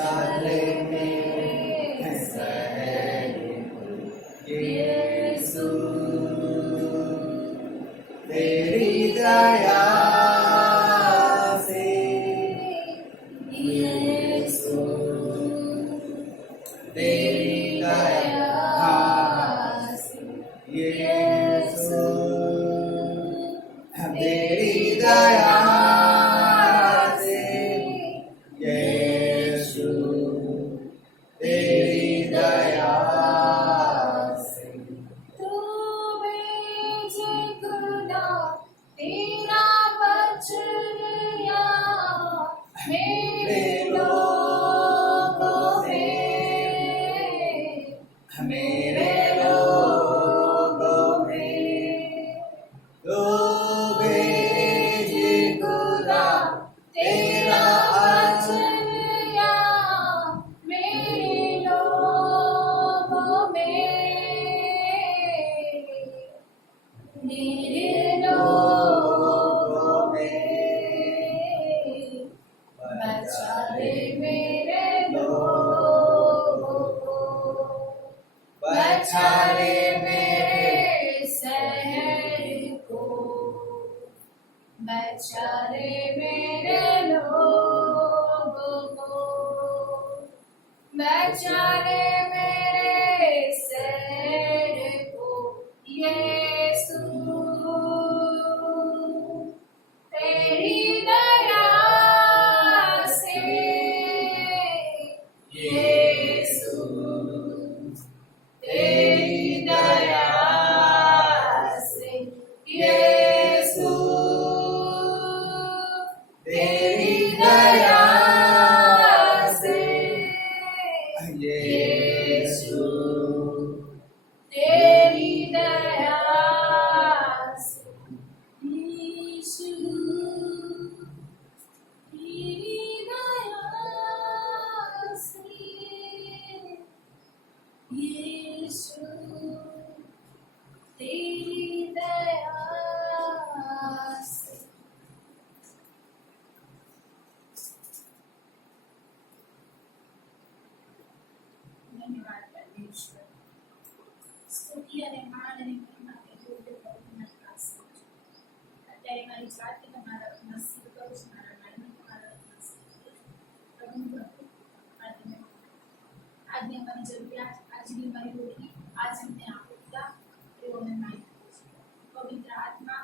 चाले मेरे शहर यीशु तेरी दया से यीशु तेरी दया से यीशु तेरी दया से यीशु तेरी दया से तू भेजे खुदा तेरा वचन या मेरे लोगों में तो भेजे खुदा तेरा वचन या मेरे लोगों में बचा ले मेरे लोगों को, बचा ले मेरे शहर को, बचा ले मेरे लोगों को, बचा ले मेरे शहर को यीशु तेरी दया से यीशु तेरी दया से यीशु तेरी दया से यीशु तेरी दया से यीशु तेरी दया से यीशु तेरी दया से धन्यवाद परमेश्वर स्तुति અને માન અને મહિમા કે યોગ્ય પ્રભુના દાસ અત્યારે મારી જાતને તમારા નસીબ કરું છું મારા માનને તમારા નસીબ પ્રભુ આજની અમારી જરૂરિયાત આજની અમારી રોટી આજ અમને આપો પિતા તેઓ અમે માગીએ છીએ પવિત્ર આત્મા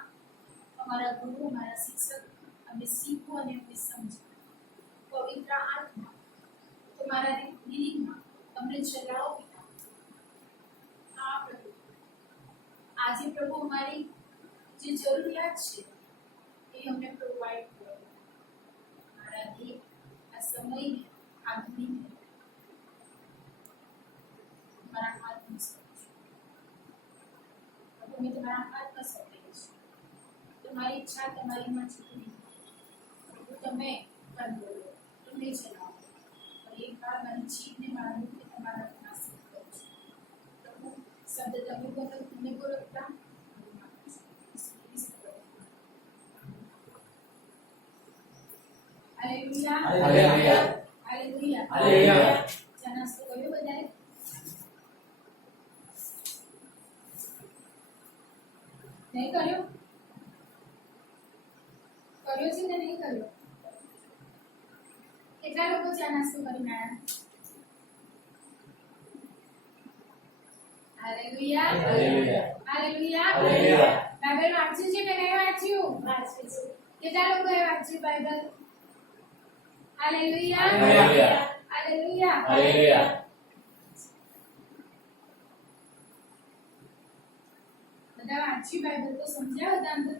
અમારા ગુરુ અમારા શિક્ષક અમને શીખો અને અમને સમજો પવિત્ર આત્મા તમારા નિરીમાં અમને ચલાવો પિતા હા પ્રભુ આજે પ્રભુ અમારી જે જરૂરિયાત છે એ અમને પ્રોવાઈડ કરો મારા દેહ આ સમયને આધુનિક તમારા હાથમાં સોંપું છું પ્રભુ મેં તમારા હાથમાં સોંપેલી છે તમારી ઈચ્છા તમારી મરજી પ્રભુ તમે કર બોલો તમે ચલાવો એક વાર મારી જીભને મારા મુખને તમારા નાસિક કરો છું પ્રભુ શબ્દ તમે બોલો તમે બોલો પિતા હાલેલુયા હાલેલુયા હાલેલુયા હાલેલુયા જનાસો કયો બધાય નહીં કર્યો કર્યો છે કે નહીં કર્યો કેટલા લોકો ચા નાસ્તો કરીને આવ્યા હાલેલુયા હાલેલુયા હાલેલુયા બાઇબલ વાંચ્યું છે કે નહીં વાંચ્યું કેટલા લોકોએ વાંચ્યું બાઇબલ હાલેલુયા હાલેલુયા હાલેલુયા બધા વાંચ્યું બાઇબલ તો સમજ્યા હતા અંદર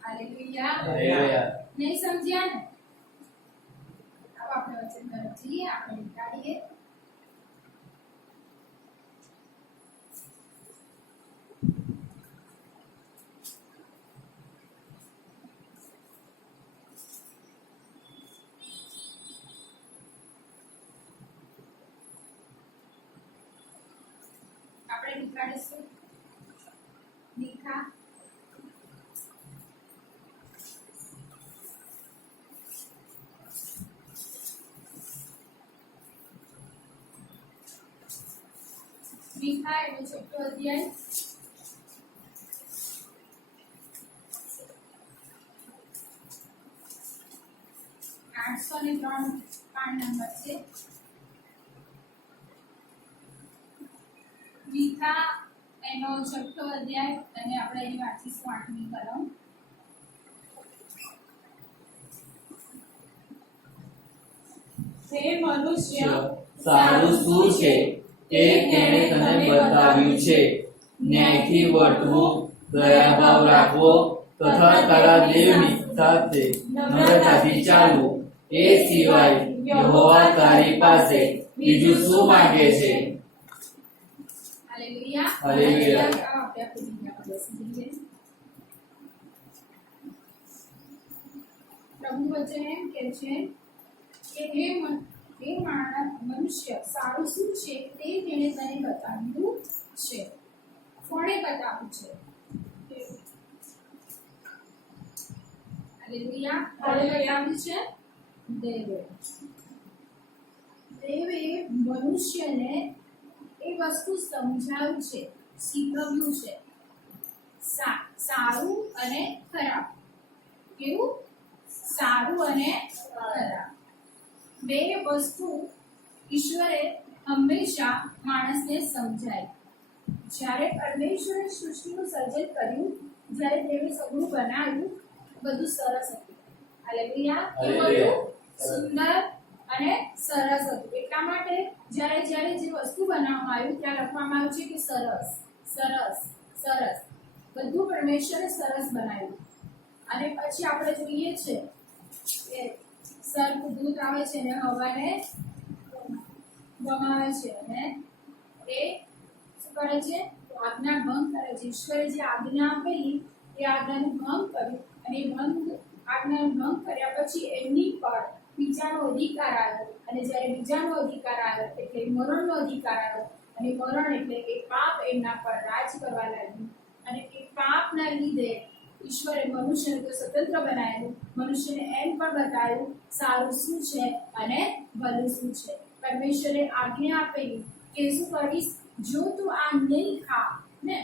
हालेलुया हालेलुया नहीं समझिया ने अब આપણે વચન તરફ જઈએ આપણે નીકાળીએ કાઢીશું. મીઠા મીઠા એનો છઠ્ઠો અધ્યાય. આઠસો ને 3 પાન નંબર છે. મીઠા એનો છઠ્ઠો અધ્યાય અને આપણે એની વાંચીશું 8મી કલમ. હે મનુષ્ય, સારું શું છે તે તેણે તને બતાવ્યું છે. ન્યાયથી વર્તવું, દયાભાવ રાખવો તથા તારા દેવની સાથે નમ્રતાથી ચાલવું, એ સિવાય યહોવા તારી પાસે બીજું શું માંગે છે? હાલેલુયા. હાલેલુયા. આપણે આપણી જગ્યા પર બેસી જઈએ. પ્રભુ વચન એમ કે છે કે હે મનુષ્ય, સારું શું છે તે તેણે તને બતાવ્યું છે. કોણે બતાવ્યું છે? હાલેલુયા. કોણે બતાવ્યું છે? દેવે. દેવે મનુષ્યને એ વસ્તુ સમજાવ્યું છે, શીખવ્યું છે. સારું અને ખરાબ. કેવું? સારું અને ખરાબ. બે વસ્તુ ઈશ્વરે હંમેશા માણસને સમજાય. જ્યારે પરમેશ્વરે સૃષ્ટિનું સર્જન કર્યું, જ્યારે તેણે સગું બનાવ્યું, બધું સરસ હતું. હાલેલુયા. હાલેલુયા. સુંદર અને સરસ હતું. એટલા માટે જ્યારે જ્યારે જે વસ્તુ બનાવવામાં આવ્યું ત્યાં લખવામાં આવ્યું છે કે સરસ, સરસ, સરસ. બધું પરમેશ્વરે સરસ બનાવ્યું. અને પછી આપણે જોઈએ છે કે સર્પ દૂત આવે છે ને હવાને ગમાવે છે અને એ શું કરે છે? આજ્ઞા ભંગ કરે છે. ઈશ્વરે જે આજ્ઞા આપેલી એ આજ્ઞાનું ભંગ કર્યું અને આજ્ઞાનો ભંગ કર્યા પછી એમની પર બીજાનો અધિકાર આવ્યો. અને જ્યારે બીજાનો અધિકાર આવ્યો એટલે મરણનો અધિકાર આવ્યો. અને મરણ એટલે કે પાપ એમના પર રાજ કરવા લાગ્યું. અને એ પાપના લીધે ઈશ્વરે મનુષ્યને તો સ્વતંત્ર બનાવેલું. મનુષ્યને એમ પણ બતાવ્યું સારું શું છે અને ભલું શું છે. પરમેશ્વરે આજ્ઞા આપેલી કે શું કરીશ? જો તું આ નહીં ખા ને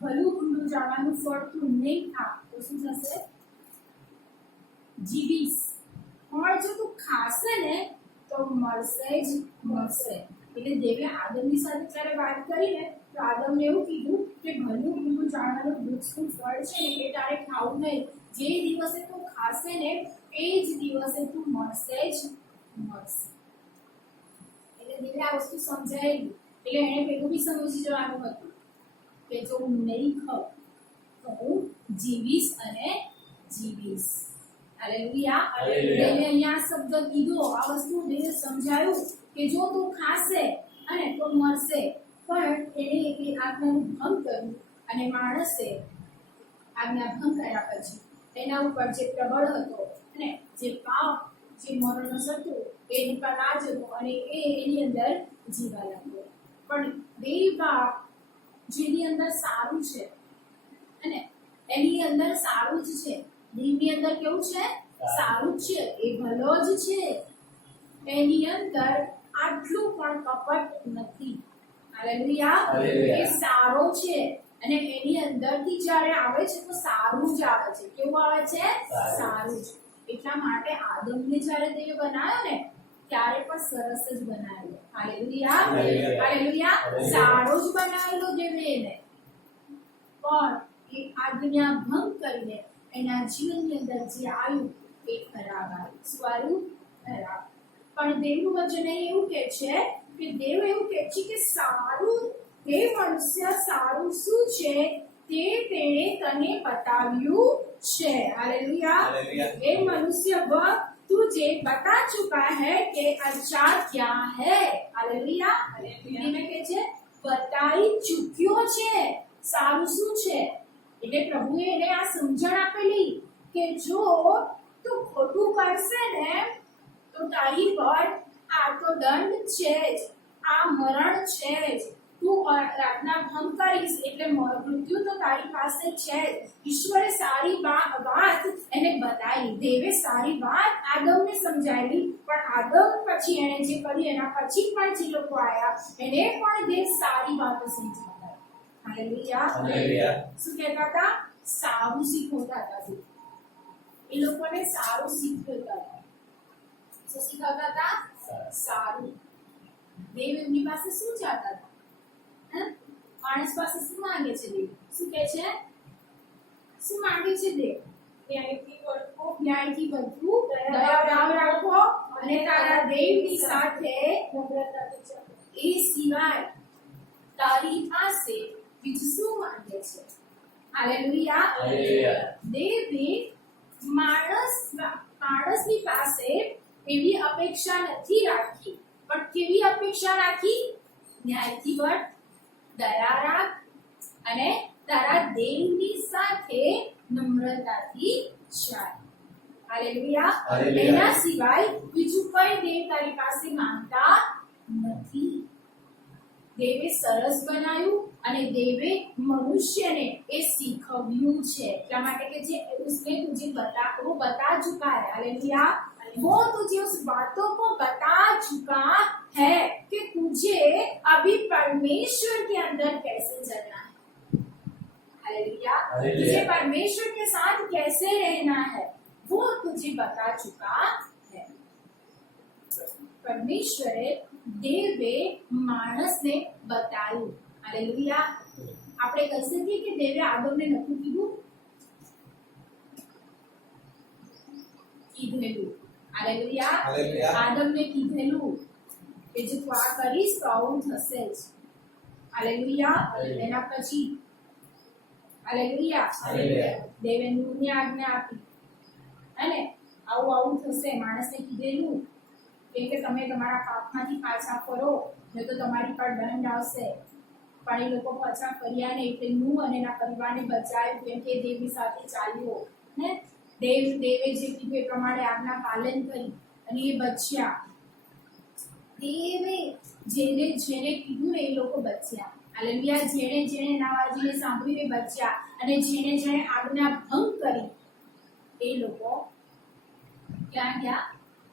ભલું ઊંડું જાણવાનું ફળ તું નહીં ખા તો શું થશે? જીવીશ. પણ જો તું ખાશે ને તો મળશે જ મળશે. એટલે દેવે આદમની સાથે જ્યારે વાત કરી ને તો આદમને એવું કીધું કે ભલું ઊંડું જાણવાનું વૃક્ષનું ફળ છે ને એ તારે ખાવું નહીં. જે દિવસે તું ખાશે ને એ જ દિવસે તું મળશે જ મળશે. એટલે દેવે આ વસ્તુ સમજાયેલી. એટલે એને પેલું બી સમજી જવાનું હતું કે જો હું નહીં ખાઉં તો હું જીવીશ અને જીવીશ. હાલેલુયા. હાલેલુયા. દેવે અહીંયા શબ્દ કીધો, આ વસ્તુ દેવે સમજાયું કે જો તું ખાશે અને તો મળશે. પણ એને એ આજ્ઞાનું ભંગ કર્યું અને માણસે આજ્ઞા ભંગ કર્યા પછી એના ઉપર જે પ્રબળ હતો અને જે પાપ, જે મરણનો શત્રુ એની પર રાજ હતો અને એ એની અંદર જીવા લાગ્યો. પણ બે પાપ જેની અંદર સારું છે અને એની અંદર સારું જ છે. દેવની અંદર કેવું છે? સારું જ છે. એ ભલો જ છે. એની અંદર આટલું પણ કપટ નથી. હાલેલુયા. હાલેલુયા. એ સારો છે અને એની અંદરથી જ્યારે આવે છે તો સારું જ આવે છે. કેવું આવે છે? સારું જ. એટલા માટે આદમને જ્યારે દેવે બનાવ્યો ને ત્યારે પણ સરસ જ બનાવ્યો. હાલેલુયા. હાલેલુયા. હાલેલુયા. સારો જ બનાવેલો દેવે એને. પણ એ આજ્ઞા ભંગ કરીને એના જીવનની અંદર જે આવ્યું એ ખરાબ આવ્યું. શું આવ્યું? ખરાબ. પણ દેવનું વચન એવું કહે છે કે દેવ એવું કહે છે કે સારું, હે મનુષ્ય, સારું શું છે તે તેણે તને બતાવ્યું છે. હાલેલુયા. हालेलुया। हे मनुष्य, वह तुझे बता चुका है कि अच्छा क्या है. हालेलुया. हिंदीમાં કહે છે બતાઈ ચૂક્યો છે સારું શું છે. એટલે પ્રભુએ એને આ સમજણ આપેલી કે જો તું ખોટું કરશે ને તો તારી પર આ તો દંડ છે જ, આ મરણ છે જ. તું આજ્ઞા ભંગ કરીશ એટલે મૃત્યુ તો તારી પાસે છે જ. ઈશ્વરે સારી વાત એને બતાવી, દેવે સારી વાત આદમને સમજાવી, પણ આદમ પછી એને જે કર્યું એના પછી પણ જે લોકો આયા એને પણ દેવ સારી વાતો સમજાવી. હાલેલુયા. હાલેલુયા. શું કહેતા હતા? સારું શીખવતા હતા. એ લોકોને સારું શીખવતા હતા. શું શીખવતા હતા? સારું. દેવ એમની પાસે શું ચાહતા હતા? માણસ પાસે શું માંગે છે દેવ? શું કહે છે? શું માંગે છે દેવ? ન્યાયથી વર્તવું, દયાભાવ રાખવો અને તારા દેવની સાથે નમ્રતાથી ચાલવું. એ સિવાય તારી પાસે બીજું શું માંગે છે? હાલેલુયા. હાલેલુયા. દેવે માણસની પાસે એવી અપેક્ષા નથી રાખી, પણ કેવી અપેક્ષા રાખી? ન્યાયથી વર્ત, દયા રાખ અને તારા દેવની સાથે નમ્રતાથી ચાલ. હાલેલુયા. હાલેલુયા. એના સિવાય બીજું કઈ દેવ તારી પાસે માંગતા નથી. દેવે સરસ બનાવ્યું અને દેવે મનુષ્યને એ શીખવ્યું છે. એટલા માટે કે જે उसने तुझे वो बता चुका है. हालेलुया. वो तुझे उस बातों को बता चुका है कि तुझे अभी परमेश्वर के अंदर कैसे चलना है. हालेलुया. तुझे परमेश्वर के साथ कैसे रहना है वो तुझे बता चुका है. परमेश्वरे देवे माणसने बताયું. हालेलुया. આપણે કહી શકીએ કે દેવે આદમને નતું કીધેલું. હાલેલુયા. હાલેલુયા. આદમને કીધેલું કે જો તું આ કરીશ તો આવું થશે જ. હાલેલુયા. હાલેલુયા. એના પછી હાલેલુયા. હાલેલુયા. દેવે નૂરની આજ્ઞા આપી અને આવું થશે. માણસને કીધેલું કે તમે તમારા પાપમાંથી પાછા ફરો નહીં તો તમારી પર દંડ આવશે. પણ એ લોકો પાછા ફર્યા નહીં એટલે નૂહ અને એના પરિવારને બચાવ્યું કેમ કે દેવની સાથે ચાલ્યો ને. દેવે જે કીધું એ પ્રમાણે આજ્ઞા પાલન કરી અને એ બચ્યા. દેવે જેને કીધું ને એ લોકો બચ્યા. હાલેલુયા. જેણે નાવાજીને સાંભળ્યું એ બચ્યા અને જેણે આજ્ઞા ભંગ કરી એ લોકો ક્યાં ગયા?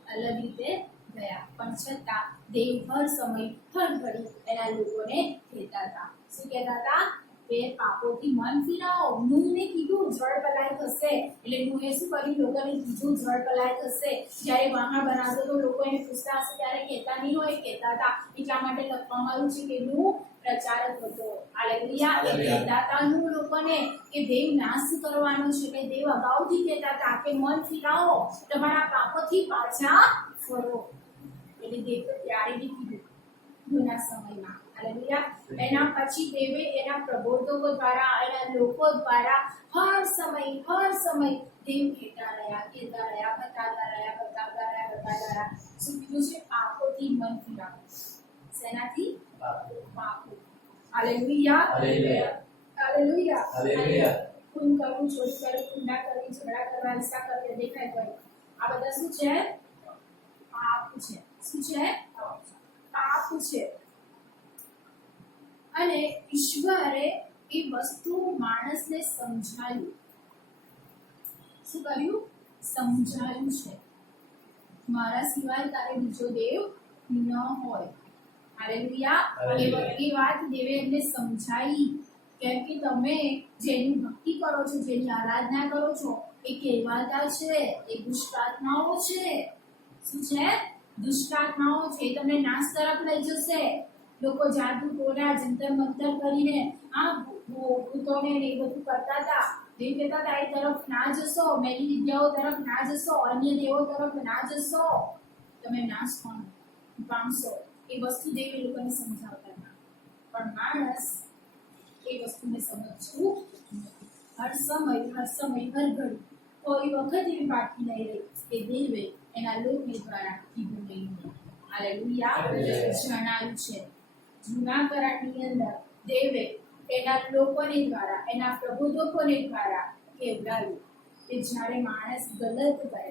અલગ રીતે ગયા. પણ છતાં દેવ હર સમય હર ઘડી એના લોકોને કહેતા હતા. શું કહેતા હતા? કે પાપોથી મન ફિરાવો. નૂહને કીધું જળ પલાય થશે એટલે નૂહે શું કર્યું? લોકોને કીધું જળ પલાય થશે. જ્યારે વાહન બનાવતો તો લોકો એને પૂછતા હશે ત્યારે કહેતા નહીં હોય, કહેતા હતા. એટલા માટે લખવામાં આવ્યું છે કે નૂહ પ્રચારક હતો. હાલેલુયા. એ કહેતા હતા નૂહ લોકોને કે દેવ નાશ કરવાનો છે. કે દેવ અગાઉથી કહેતા હતા કે મન ફિરાવો, તમારા પાપોથી પાછા ફરો. એટલે દેવ ત્યારે બી કીધું જૂના સમયમાં. હાલેલુયા. એના પછી દેવે એના પ્રબોધકો દ્વારા એના લોકો દ્વારા હર સમય દેવ કહેતા રહ્યા, બતાવતા રહ્યા. શું કીધું છે? પાપોથી મન ફિરાવો. શેનાથી? પાપો. હાલેલુયા. હાલેલુયા. હાલેલુયા. ખૂન કરવું, ચોરી કરવી, ગુંડા કરવી, ઝઘડા કરવા, હિંસા કરવી, દેખાય કરવી, આ બધા શું છે? પાપ છે. શું છે? પાપ છે. અને ઈશ્વરે એ વસ્તુ માણસને સમજાયું. શું કર્યું? સમજાયું છે. મારા સિવાય તારે બીજો દેવ ન હોય. હાલેલુયા. એ વાત દેવે એમને સમજાઈ કેમ કે તમે જેની ભક્તિ કરો છો, જેની આરાધના કરો છો એ કહેવાતા છે એ દુષ્ટ આત્માઓ છે. શું છે? દુષ્ટ આત્માઓ છે. એ તમને નાશ તરફ લઈ જશે. લોકો જાદુ ટોના જંતર મંતર કરીને આ ભૂતોને એ બધું કરતા હતા. દેવ કહેતા હતા એ તરફ ના જશો, મેલી વિદ્યાઓ તરફ ના જશો, અન્ય દેવો તરફ ના જશો, તમે નાશ પામશો. એ વસ્તુ દેવ એ લોકોને સમજાવતા હતા. પણ માણસ એ વસ્તુને સમજવું હર સમય હર ઘડી કોઈ વખત એવી બાકી નહીં રહી કે દેવે એના લોકને દ્વારા કીધું નહીં. હાલેલુયા. જણાવ્યું છે જૂના કરારની અંદર દેવે એના લોકોને દ્વારા એના પ્રબોધકોને દ્વારા કહેવડાવ્યું કે જ્યારે માણસ ગલત કરે,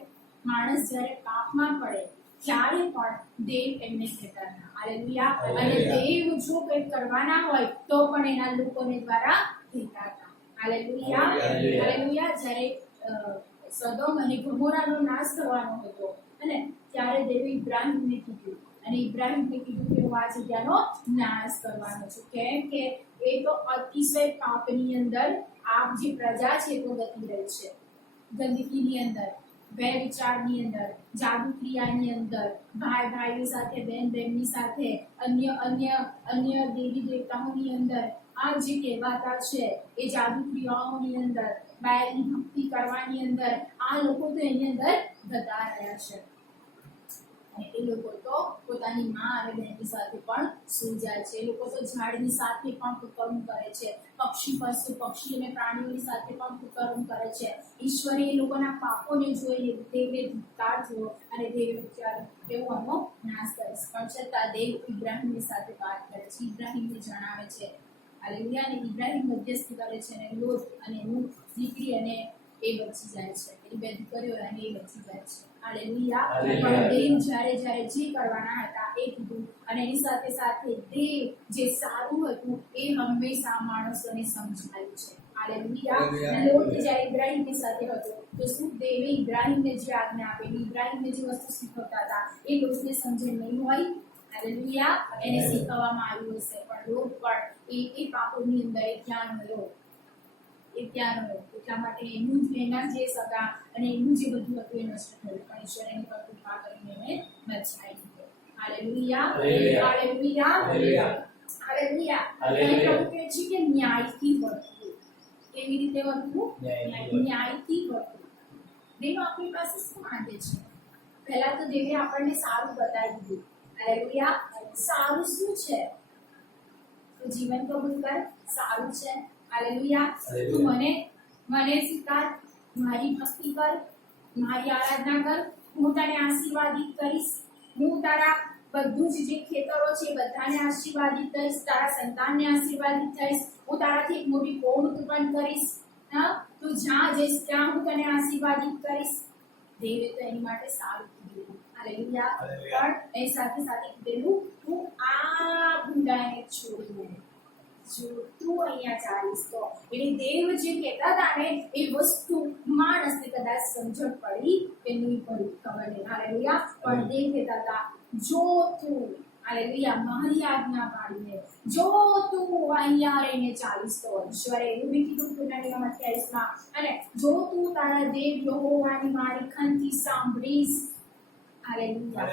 માણસ જ્યારે પાપમાં પડે ત્યારે પણ દેવ એમને કહેતા હતા. હાલેલુયા. અને દેવ જો કંઈક કરવાના હોય તો પણ એના લોકોને દ્વારા કહેતા હતા. હાલેલુયા. હાલેલુયા. જ્યારે સદોમ અને ગોમોરાનો નાશ થવાનો હતો અને ત્યારે દેવે ઇબ્રાહિમને કીધું અને ઇબ્રાહિમને કીધું કે હું આ જગ્યાનો નાશ કરવાનો છું. કેમ કે એ તો અતિશય પાપની અંદર આ જે પ્રજા છે તો ગતિ રહી છે. ગંદકીની અંદર, વ્યભિચારની અંદર, જાદુ ક્રિયાની અંદર, ભાઈ ભાઈની સાથે, બેન બેનની સાથે, અન્ય દેવી દેવતાઓની અંદર આ જે કહેવાતા છે એ જાદુ ક્રિયાઓની અંદર, બાયની ભક્તિ કરવાની અંદર આ લોકો તો એની અંદર જતા રહ્યા છે. અને એ લોકો તો પોતાની માં અને બહેનની સાથે પણ સૂઈ જાય છે. એ લોકો તો ઝાડની સાથે પણ કુકર્મ કરે છે, પક્ષી અને પ્રાણીઓની સાથે પણ કુકર્મ કરે છે. ઈશ્વરે એ લોકોના પાપોને જોઈને દેવને ધિક્કાર થયો અને દેવે વિચાર્યું કે હું આનો નાશ કરીશ. પણ છતાં દેવ ઇબ્રાહિમની સાથે વાત કરે છે, ઇબ્રાહિમને જણાવે છે. હાલેલુયા. અને ઇબ્રાહિમ મધ્યસ્થી કરે છે અને લોટ અને એનું દીકરી અને એ બચી જાય છે. એની બે દીકરીઓ અને એ બચી જાય છે. હાલેલુયા. પણ દેવ જ્યારે જે કરવાના હતા એ કીધું અને એની સાથે સાથે દેવ જે સારું હતું એ હંમેશા માણસોને સમજાયું છે. હાલેલુયા. અને લોટ જ્યારે ઇબ્રાહિમની સાથે હતો તો શું દેવે ઇબ્રાહિમને જે આજ્ઞા આપેલી, ઇબ્રાહિમને જે વસ્તુ શીખવતા હતા એ લોટને સમજે નહીં હોય. હાલેલુયા. એને શીખવવામાં આવ્યું હશે પણ લોટ પણ એ પાપોની અંદર એ ત્યાં રહ્યો. એટલા માટે એનું એના જે સગા અને એનું જે બધું હતું એ નષ્ટ થયું. પણ ઈશ્વર એની પર કૃપા કરીને એને બચાવી દીધો. હાલેલુયા. હાલેલુયા. હાલેલુયા. અને પ્રભુ કહે છે કે ન્યાયથી વર્તવું. કેવી રીતે વર્તવું? ન્યાયથી વર્તવું. દેવ આપણી પાસે શું માંગે છે? પહેલા તો દેવે આપણને સારું બતાવી દીધું. હાલેલુયા. સારું શું છે? તો જીવન કબૂલ કર, સારું છે. હાલેલુયા. તું મને સ્વીકાર, મારી ભક્તિ કર, મારી આરાધના કર, હું તને આશીર્વાદિત કરીશ. હું તારા બધું જ જે ખેતરો છે બધાને આશીર્વાદિત કરીશ, તારા સંતાનને આશીર્વાદિત કરીશ, હું તારાથી એક મોટી કોણ ઉત્પન્ન કરીશ. તું જ્યાં જઈશ ત્યાં હું તને આશીર્વાદિત કરીશ. દેવે તો એની માટે સારું કીધું. હાલેલુયા. પણ એની સાથે સાથે કીધેલું તું આ ભૂંડાને છોડીને જો તું અહીંયા ચાલીશ તો. એટલે દેવ જે કહેતા હતા ને એ વસ્તુ માણસને કદાચ સમજણ પડી કે નહીં પડી ખબર નહીં. હાલેલુયા. પણ દેવ કહેતા હતા જો તું, હાલેલુયા, મારી આજ્ઞા પાડીને જો તું અહીંયા રહીને ચાલીશ તો. ઈશ્વરે એવું બી કીધું પુનર્નિયમ 28 અને જો તું તારા દેવ યહોવાની મારી ખંતી સાંભળીશ. હાલેલુયા.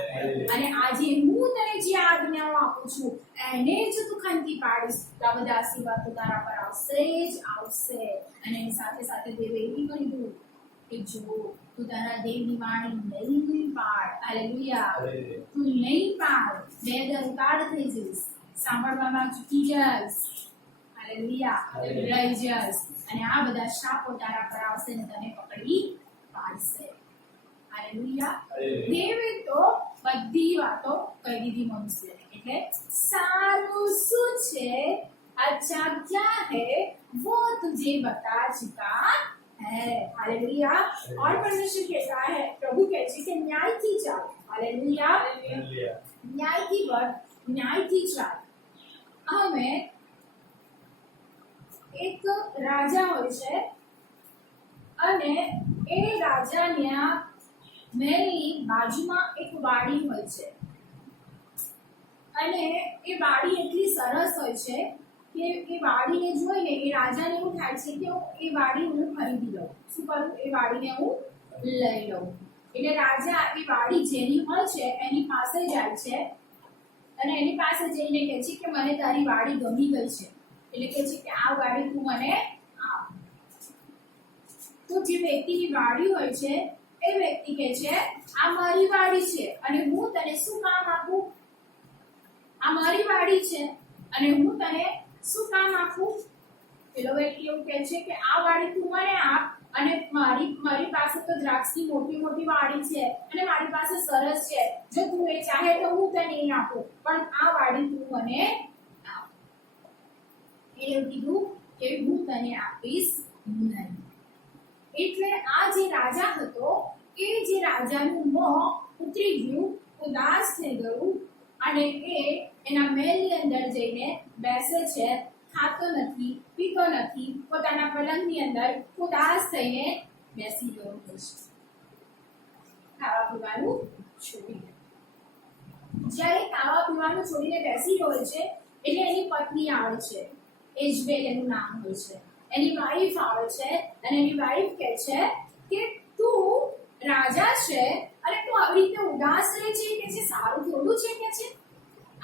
અને આજે હું તને જે આજ્ઞાઓ આપું છું એને જ તું ખંતી પાડીશ તો આ બધા આશીર્વાદ તો તારા પર આવશે જ આવશે. અને એની સાથે સાથે દેવે એવું કહ્યું કે જો તું તારા દેવની વાણી નહીં પાડ, હાલેલુયા, તું નહીં પાડ, બેદરકાર થઈ જઈશ, સાંભળવામાં ચૂકી જઈશ, હાલેલુયા, રહી જઈશ અને આ બધા શાપો તારા પર આવશે ને તને પકડી પાડશે. હાલેલુયા. દેવે તો બધી વાતો કહી દીધી મનુષ્યને. એટલે સારું શું છે, अच्छा क्या है वो तुझे बता चुका है. हालेलुया. और परमेश्वर कहता है, प्रभु कहते हैं कि न्यायથી ચાલ. हालेलुया. ન્યાયથી વર્ત, ન્યાયથી ચાલ. અમે એક રાજા હોય છે અને એ રાજાના મહેલની બાજુમાં એક વાડી હોય છે અને એ વાડી એટલી સરસ હોય છે કે એ વાડીને જોઈને એ રાજાને એવું થાય છે કે એ વાડી હું ખરીદી લઉં. શું કરું? એ વાડીને હું લઈ લઉં. એટલે રાજા એ વાડી જેની હોય છે એની પાસે જાય છે અને એની પાસે જઈને કહે છે કે મને તારી વાડી ગમી ગઈ છે. એટલે કહે છે કે આ વાડી તું મને આપ. તો જે વ્યક્તિની વાડી હોય છે એ વ્યક્તિ કહે છે આ મારી વાડી છે અને હું તને શું કામ આપું? આ મારી વાડી છે અને હું તને શું કામ આપું? પેલો વ્યક્તિ એવું કહે છે કે આ વાડી તું મને આપ અને મારી પાસે તો દ્રાક્ષની મોટી મોટી વાડી છે અને મારી પાસે સરસ છે. જો તું એ ચાહે તો હું તને એ આપું, પણ આ વાડી તું મને આપ. એવું કીધું કે હું તને આપીશ નહીં. એટલે આ જે રાજા હતો એ જે રાજાનું મોં ઉતરી ગયું ઉદાસ થઈ ગયું અને એ એના મહેલની અંદર જઈને બેસે છે, ખાતો નથી, પીતો નથી, પોતાના પલંગની અંદર ઉદાસ થઈને બેસી ગયો હોય છે, ખાવા પીવાનું છોડીને. જ્યારે ખાવા પીવાનું છોડીને બેસી હોય છે એટલે એની પત્ની આવે છે, એઝબેલ એનું નામ હોય છે, એની વાઈફ આવે છે અને એની વાઈફ કહે છે કે તું રાજા છે અને તું આવી રીતે ઉદાસ રહે છે કે છે સારું થોડું છે કે છે,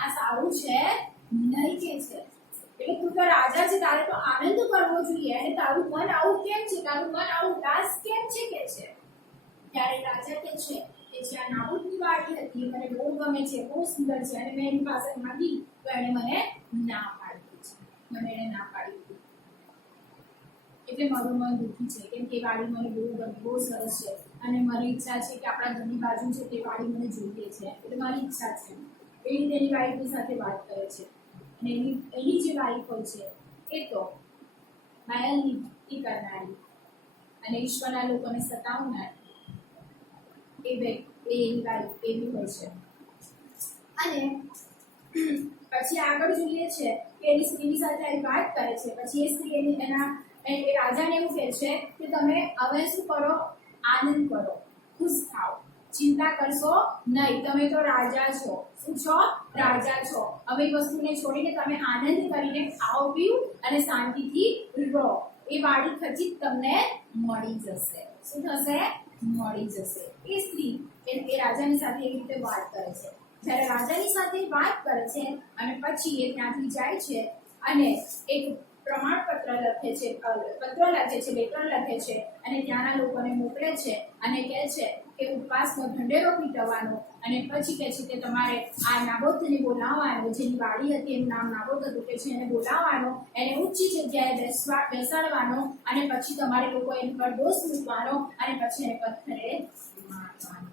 આ સારું છે નહીં કે છે, એટલે તું તો રાજા છે, તારે તો આનંદ કરવો જોઈએ અને તારું મન આવું કેમ છે, તારું મન આવું ઉદાસ કેમ છે કે છે. ત્યારે રાજા કે છે કે જ્યાં નાબૂદની વાડી હતી મને બહુ ગમે છે, બહુ સુંદર છે અને મેં એની પાસે માંગી તો એણે મને ના પાડી છે, મને એણે ના પાડી દીધી, એટલે મારું મન દુઃખી છે કેમ કે વાડી મને બહુ ગમે, બહુ સરસ છે અને મારી ઈચ્છા છે કે આપણા ઘરની બાજુ છે તે વાડી મને જોઈએ છે, એટલે મારી ઈચ્છા છે. એ રીતે એની વાઈફની સાથે વાત કરે છે અને એની જે વાઈફ હોય છે એ તો માયાની ભક્તિ કરનારી અને ઈશ્વરના લોકોને સતાવનારી એની વાઈફ એવી હોય છે. અને પછી આગળ જોઈએ છે કે એની સ્ત્રીની સાથે આવી વાત કરે છે, પછી એ સ્ત્રી એ રાજાને એવું કહે છે કે તમે હવે શું કરો, આનંદ કરો, ખુશ થાઓ, ચિંતા કરશો નહીં, તમે તો રાજા છો. શું છો? રાજા છો. હવે એ વસ્તુને છોડીને તમે આનંદ કરીને ખાઓ પીઓ અને શાંતિથી રહો, એ વાડી ખચિત તમને મળી જશે. શું થશે? મળી જશે. એ સ્ત્રી એ રાજાની સાથે એવી રીતે વાત કરે છે. જ્યારે રાજાની સાથે વાત કરે છે અને પછી એ ત્યાંથી જાય છે અને એક પ્રમાણપત્ર લખે છે, પત્ર લખે છે, લેટર લખે છે અને ત્યાંના લોકોને મોકલે છે અને કહે છે કે ઉપવાસનો ઢંઢેરો પીટવવાનો અને પછી કહે છે કે તમારે આ નાબોતને બોલાવવાનો, જેની વાડી હતી એનું નામ નાબોત હતું, કે છે એને બોલાવવાનો, એને ઊંચી જગ્યાએ બેસાડવાનો અને પછી તમારે લોકો એની પર દોષ મૂકવાનો અને પછી એને પથ્થરે મારવાનો.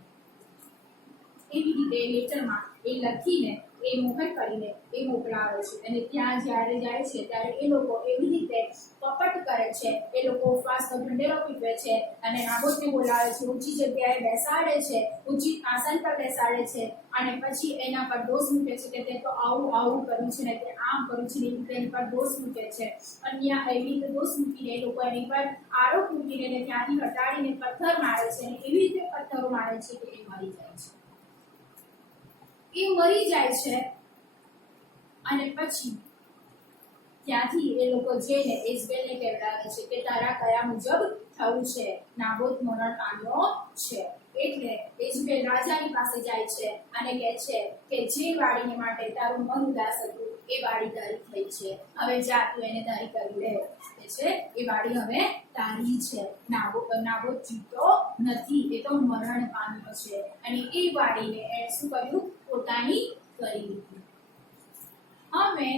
એવી રીતે લેટરમાં એ લખીને એ મોહર કરીને એ મોકલાવે છે અને ત્યાં જ્યારે જાય છે ત્યારે એ લોકો એવી રીતે કપટ કરે છે, એ લોકો ઉપવાસનો ઢંઢેરો પીટવે છે અને નાબોતને બોલાવે છે, ઊંચી જગ્યાએ બેસાડે છે, ઊંચી આસન પર બેસાડે છે અને પછી એના પર દોષ મૂકે છે કે તે તો આવું આવું કર્યું છે ને તે આમ કર્યું છે, એની એની પર દોષ મૂકે છે. અન્ય એવી રીતે દોષ મૂકીને એ લોકો એની પર આરોપ મૂકીને ત્યાંથી હટાડીને પથ્થર મારે છે અને એવી રીતે પથ્થરો મારે છે કે એ મરી જાય છે. એ મરી જાય છે અને પછી ત્યાંથી એ લોકો જઈને એઝબેલને કહેવડાવે છે કે તારા કયા મુજબ થયું છે, નાબોત મરણ પામ્યો છે. એટલે એઝબેલ રાજાની પાસે જાય છે અને કહે છે કે જે વાડીને માટે તારું મન ઉદાસ હતું એ વાડી તારી થઈ છે, હવે જા તું એને તારી કરી લે. કે છે એ વાડી હવે તારી છે, નાબોત જીવતો નથી, એ તો મરણ પામ્યો છે અને એ વાડીને એણે શું કર્યું, પોતાની કરી લીધી. હવે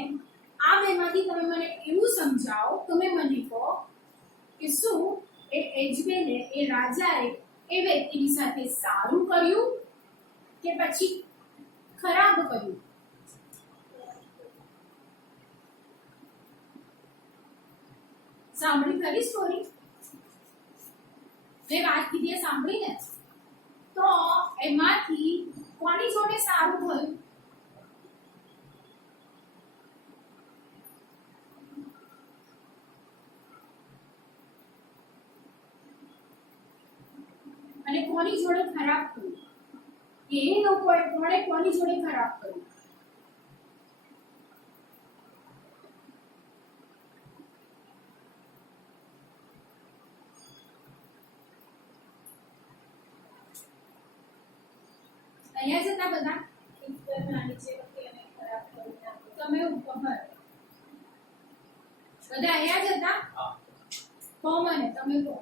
આ બેમાંથી તમે મને એવું સમજાવો, તમે મને કહો કે શું એ એઝબેલે, એ રાજાએ એ વ્યક્તિની સાથે સારું કર્યું કે પછી ખરાબ કર્યું? સાંભળી ખરી સ્ટોરી? મેં વાત કીધી સાંભળી ને? તો એમાંથી કોની જોડે સારું થયું? અને કોની જોડે ખરાબ થયું? એ લોકોએ કોની જોડે ખરાબ કર્યું? અહીંયા જતા બધા તમે ઉપર બધા અહીંયા જતા કહો મને, તમે કહો.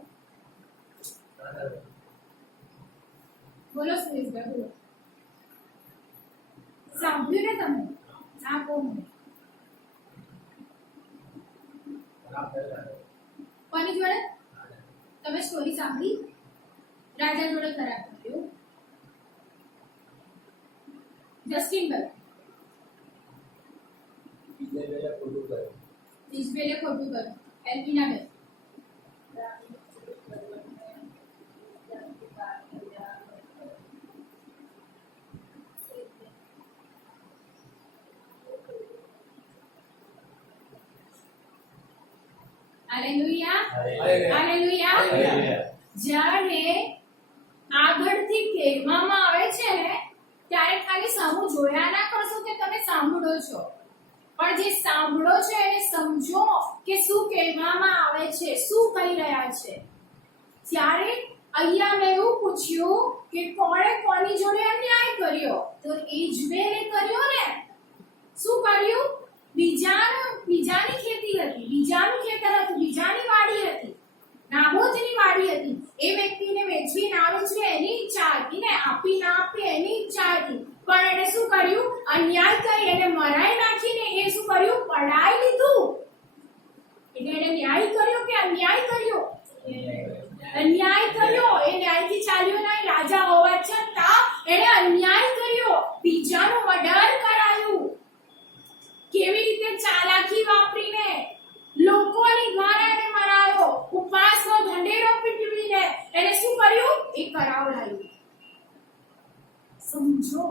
બોલો સુરેશભાઈ, બોલો. સાંભળ્યું ને તમે? ના કહો મને. કોની જોડે તમે સ્ટોરી સાંભળી? રાજા જોડે ખરાબ કર્યું. જસ્ટિનભાઈ, ઇઝબેલે ખોટું કર્યું. એલ્પિનાબેન, હાલેલુયા હાલેલુયા. હાલેલુયા હાલેલુયા. જ્યારે આગળથી કહેવામાં આવે છે ને ત્યારે ખાલી સામું જોયા ના કરશો કે તમે સાંભળો છો, પણ જે સાંભળો છો એને સમજો કે શું કહેવામાં આવે છે, શું કહી રહ્યા છે. ત્યારે અહીંયા મેં એવું પૂછ્યું કે કોણે કોની જોડે અન્યાય કર્યો, તો ઇઝરાયેલે કર્યો ને. શું કર્યું? બીજાની ખેતી હતી, બીજાનું ખેતર હતું, બીજાની વાડી હતી, નાબોતની વાડી હતી. એ વ્યક્તિને વેચવી ના વેચવી એની ઈચ્છા હતી ને, આપી ના આપી એની ઈચ્છા હતી, પણ એને શું કર્યું? અન્યાય કરી એને મરાઈ નાખીને એ શું કર્યું? પડાઈ લીધું. એટલે એને ન્યાય કર્યો કે અન્યાય કર્યો? અન્યાય કર્યો. એ ન્યાયથી ચાલ્યો નહીં. રાજા હોવા છતાં એને અન્યાય કર્યો, બીજાનું મર્ડર કરાયું. કેવી રીતે? ચાલાકી વાપરીને લોકોની દ્વારા એને મરાયો. ઉપવાસનો ઢંઢેરો પીટવીને એને શું કર્યું? એ કરાવડાયું. સમજો.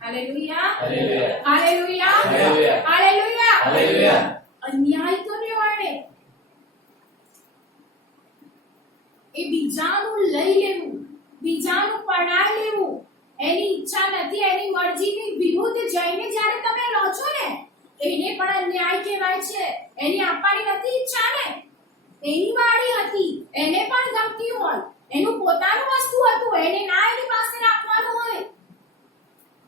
હાલેલુયા હાલેલુયા હાલેલુયા હાલેલુયા. અન્યાય કર્યો એને. એ બીજાનું લઈ લેવું, બીજાનું પડાઈ લેવું, એની ઈચ્છા નથી, એની મરજીની વિરુદ્ધ જઈને જ્યારે તમે લો છો ને એને પણ અન્યાય કહેવાય છે. એની આપવાની નથી ઈચ્છા ને, એની વાડી હતી, એને પણ ગમતી હોય, એનું પોતાનું વસ્તુ હતું, એને ના એની પાસે રાખવાનું હોય,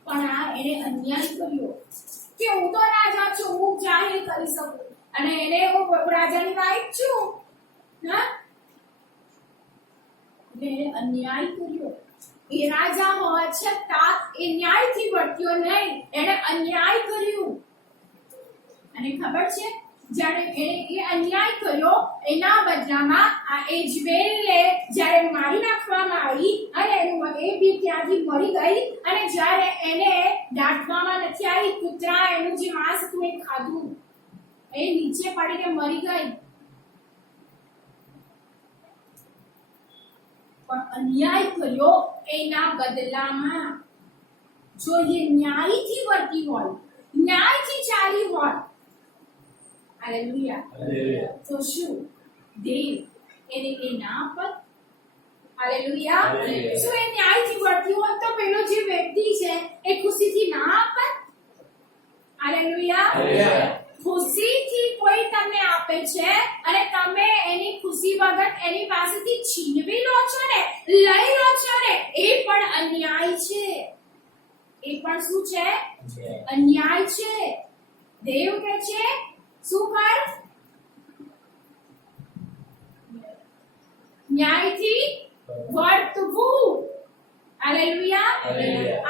પણ આ એને અન્યાય કર્યો કે હું તો રાજા છું, હું જાહેર કરી શકું, અને એને હું રાજાની વાઇફ છું. હા, એને અન્યાય કર્યો. એ રાજા હોવા છતાં એ ન્યાયથી વર્ત્યો નહીં, એને અન્યાય કર્યું. અને ખબર છે જ્યારે એને એ અન્યાય કર્યો એના બદલામાં આ ઇઝરાયેલને જ્યારે મારી નાખવામાં આવી અને એનું એ બી ત્યાંથી મરી ગઈ, અને જ્યારે એને દાટવામાં નથી આવી, કૂતરા એનું જે માંસ હતું એ ખાધું, એ નીચે પડીને મરી ગઈ. પણ અન્યાય કર્યો એના બદલામાં જો એ ન્યાયથી વર્તી હોય, ન્યાયથી ચાલી હોય, હાલેલુયા, તો શું દેવ એને એ ના આપત? હાલેલુયા. શું એ ન્યાયથી વર્તી હોત તો પેલો જે વ્યક્તિ છે એ ખુશીથી ના આપત? હાલેલુયા. ખુશીથી કોઈ તમને આપે છે અને તમે એની ખુશી વગર એની પાસેથી છીનવી લો છો ને, લઈ લો છો ને, એ પણ અન્યાય છે. એ પણ શું છે? અન્યાય છે. દેવ કહે છે શું કર? ન્યાયથી વર્તવું. હાલેલુયા.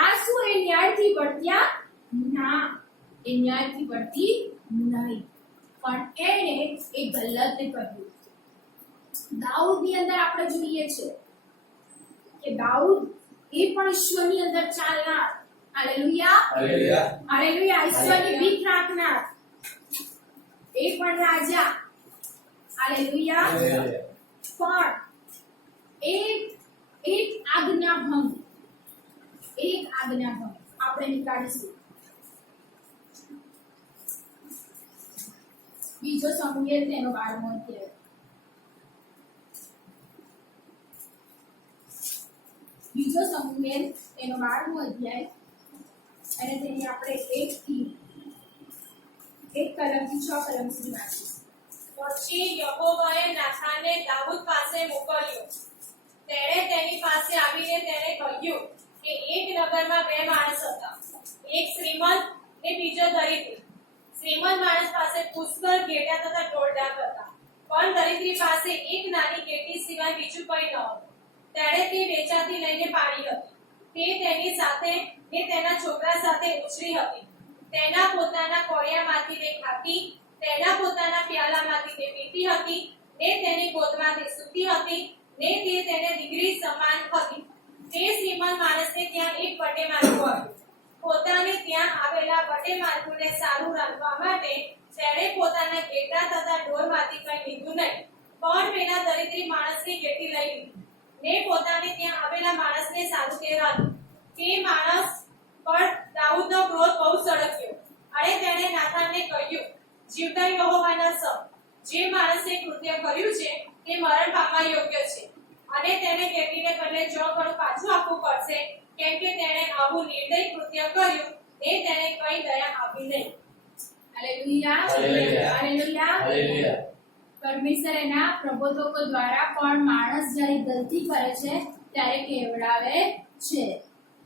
આ શું એ ન્યાયથી વર્ત્યા? ના, એ ન્યાયથી વર્તી નહીં, પણ એને એ ગલત કર્યું. દાઉદની અંદર આપણે જોઈએ છે કે દાઉદ એ પણ ઈશ્વરની અંદર ચાલનાર. Hallelujah hallelujah. ઈશ્વરની ભીખ રાખનાર, એ પણ રાજા. હાલેલુયા. પણ એક આજ્ઞા ભંગ આપણે નીકાળીશું. બીજો સમુએલ તેનો 12મો અધ્યાય. બીજો સમુએલ એનો 12મો અધ્યાય અને તેની આપણે 1 કલમથી 6 કલમ સુધી વાંચીશું. પછી યહોવાએ નાથાનને દાઉદ પાસે મોકલ્યો. તેણે તેની પાસે આવીને તેને કહ્યું કે એક નગરમાં 2 માણસ હતા, એક શ્રીમંત ને બીજો દરિદ્ર. શ્રીમંત માણસ પાસે પુષ્કળ ઘેટા તથા ઢોરઢાક હતા, પણ દરિદ્રી પાસે એક નાની ઘેટી સિવાય બીજું કંઈ નહોતું. તેણે તે વેચાતી લઈને પાડી હતી. તે તેની સાથે ને તેના છોકરા સાથે ઉછરી હતી. તેના પોતાના કોળિયામાંથી તે ખાતી, તેના પોતાના પ્યાલામાંથી તે પીતી હતી, ને તેની ગોદમાંથી સૂતી હતી, ને તે તેને દીકરી સમાન હતી. તે શ્રીમંત માણસને ત્યાં એક વટેમાર્ગુ હતું. પોતાને ત્યાં આવેલા વટેમાર્ગુને સારું રાંધવા માટે તેણે પોતાના ઘેટા તથા ઢોરમાંથી કંઈ લીધું નહીં, પણ પેલા દરિદ્રી માણસની ઘેટી લઈ લીધી, ને પોતાને ત્યાં આવેલા માણસને સારું તે રાંધ્યું. તે માણસ પર દાઉદનો ક્રોધ બહુ સળગ્યો, અને તેણે નાથાનને કહ્યું, જીવતા યહોવાના સમ, જે માણસે કૃત્ય કર્યું છે તે મરણ પામવા યોગ્ય છે અને તેને કેદીને બદલે 6 ગણું પાછું આપવું પડશે, કેમ કે તેણે આવું નિર્દય કૃત્ય કર્યું એ તેને કઈ દયા આપી નહીં. હાલેલુયા, હાલેલુયા. હાલેલુયા. હાલેલુયા. પરમેશ્વર એના પ્રબોધકો દ્વારા પણ માણસ જ્યારે ગલતી કરે છે ત્યારે કેવડાવે છે.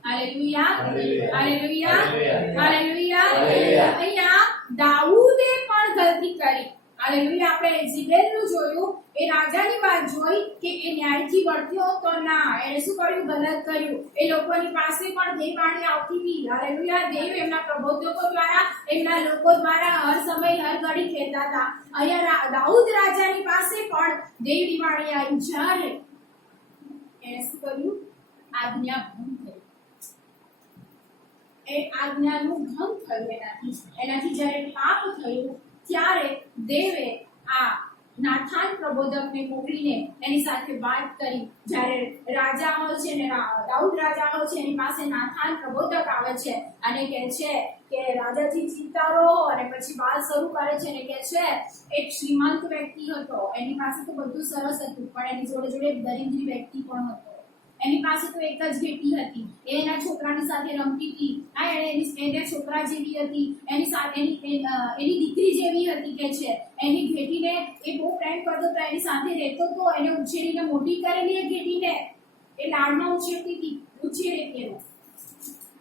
હાલેલુયા, હાલેલુયા. હાલેલુયા, હાલેલુયા. હાલેલુયા. હાલેલુયા. અહીંયા દાઉદે પણ ગલતી કરી. હાલેલુયા. આપણે ઇઝરાયેલનું જોયું, એ રાજાની વાત જોઈ કે એ ન્યાયથી વર્ત્યો તો ના, એને શું કર્યું? ગલત કર્યું. એ લોકોની પાસે પણ દેવાણી આવતી હતી. હાલેલુયા. દેવ એમના પ્રબોધકો દ્વારા, એમના લોકો દ્વારા હર સમય હર ઘડી કહેતા હતા. અહીંયા દાઉદ રાજાની પાસે પણ દેવની વાણી આવી. જ્યારે એને શું કર્યું? આજ્ઞા ભંગ કરી. એ આજ્ઞાનું ભંગ થયું. એનાથી જ્યારે પાપ થયું ત્યારે દેવે આ નાથાન પ્રબોધકને મોકલીને એની સાથે વાત કરી. જ્યારે રાજા હોય છે ને, દાઉદ રાજા હોય છે, એની પાસે નાથાન પ્રબોધક આવે છે અને કહે છે કે રાજાથી ચિંતા રહો, અને પછી વાત શરૂ કરે છે ને કહે છે એક શ્રીમંત વ્યક્તિ હતો, એની પાસે તો બધું સરસ હતું, પણ એની જોડે જોડે દરિદ્રી વ્યક્તિ પણ હતો. એની પાસે તો એક જ ઘેટી હતી, એ એના છોકરાની સાથે રમતી હતી. એના છોકરા જેવી હતી, એની સાથે એની દીકરી જેવી હતી કે છે. એની ઘેટીને એ બહુ પ્રેમ કરતો હતો, એની સાથે રહેતો હતો, એને ઉછેરીને મોટી કરેલી એ ઘેટીને એ લાડમાં ઉછેરતી હતી, ઉછેરે એનો.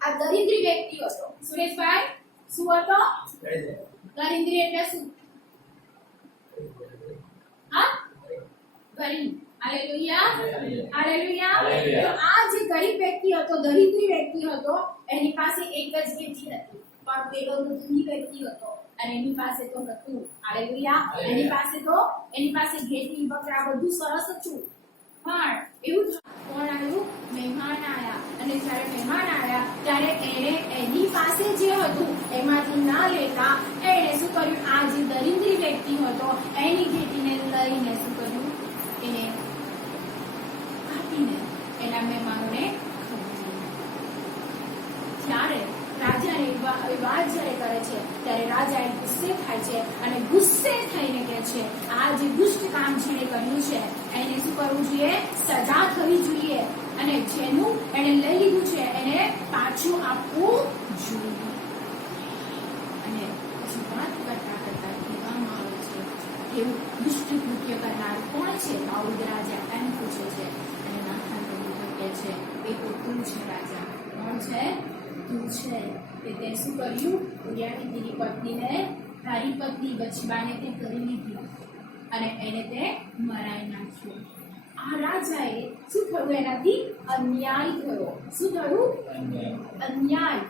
આ દરિદ્રી વ્યક્તિ હતો. સુરેશભાઈ, શું હતો દરિદ્રી? એટલે શું? હા, ગરીબ. Hallelujah, hallelujah. તો આ જે ગરીબ વ્યક્તિ હતો, દરિદ્રી વ્યક્તિ હતો, એની પાસે એક જ ઘેટી હતી, પણ પેલો તો ધની વ્યક્તિ હતો અને એની પાસે તો હતું. હાલેલુયા. એની પાસે ઘેટી, બકરા બધું સરસ હતું, પણ એવું કોણ આવ્યું? મહેમાન આવ્યા. અને જ્યારે મહેમાન આવ્યા ત્યારે એને એની પાસે જે હતું એમાંથી ના લેતા એણે શું કર્યું? આ જે દરિદ્રી વ્યક્તિ હતો એની ઘેટીને લઈને શું કર્યું? એને એના મહેમાનોને ત્યારે રાજાને વાત જ્યારે કરે છે ત્યારે રાજા એ ગુસ્સે થાય છે અને ગુસ્સે થઈને કહે છે આ જે દુષ્ટ કામ જેણે કર્યું છે એને શું કરવું જોઈએ? સજા થવી જોઈએ, અને જેનું એને લઈ લીધું છે એને પાછું આપવું જોઈએ. અને પછી વાત કરતા કરતા કહેવામાં આવે છે એવું દુષ્ટ કૃત્ય કરનાર કોણ છે? દાઉદ રાજા એમ પૂછે છે. અને નાથાન પ્રભુ કહે છે એ તો તું છે રાજા. કોણ છે? તું છે. કે તે શું કર્યું? ઉરિયાની તેરી પત્નીને, તારી પત્ની બચબાને તે કરી લીધી અને એને તે મરાઈ નાખ્યો. આ રાજાએ શું થયું? એનાથી અન્યાય થયો. શું થયું? અન્યાય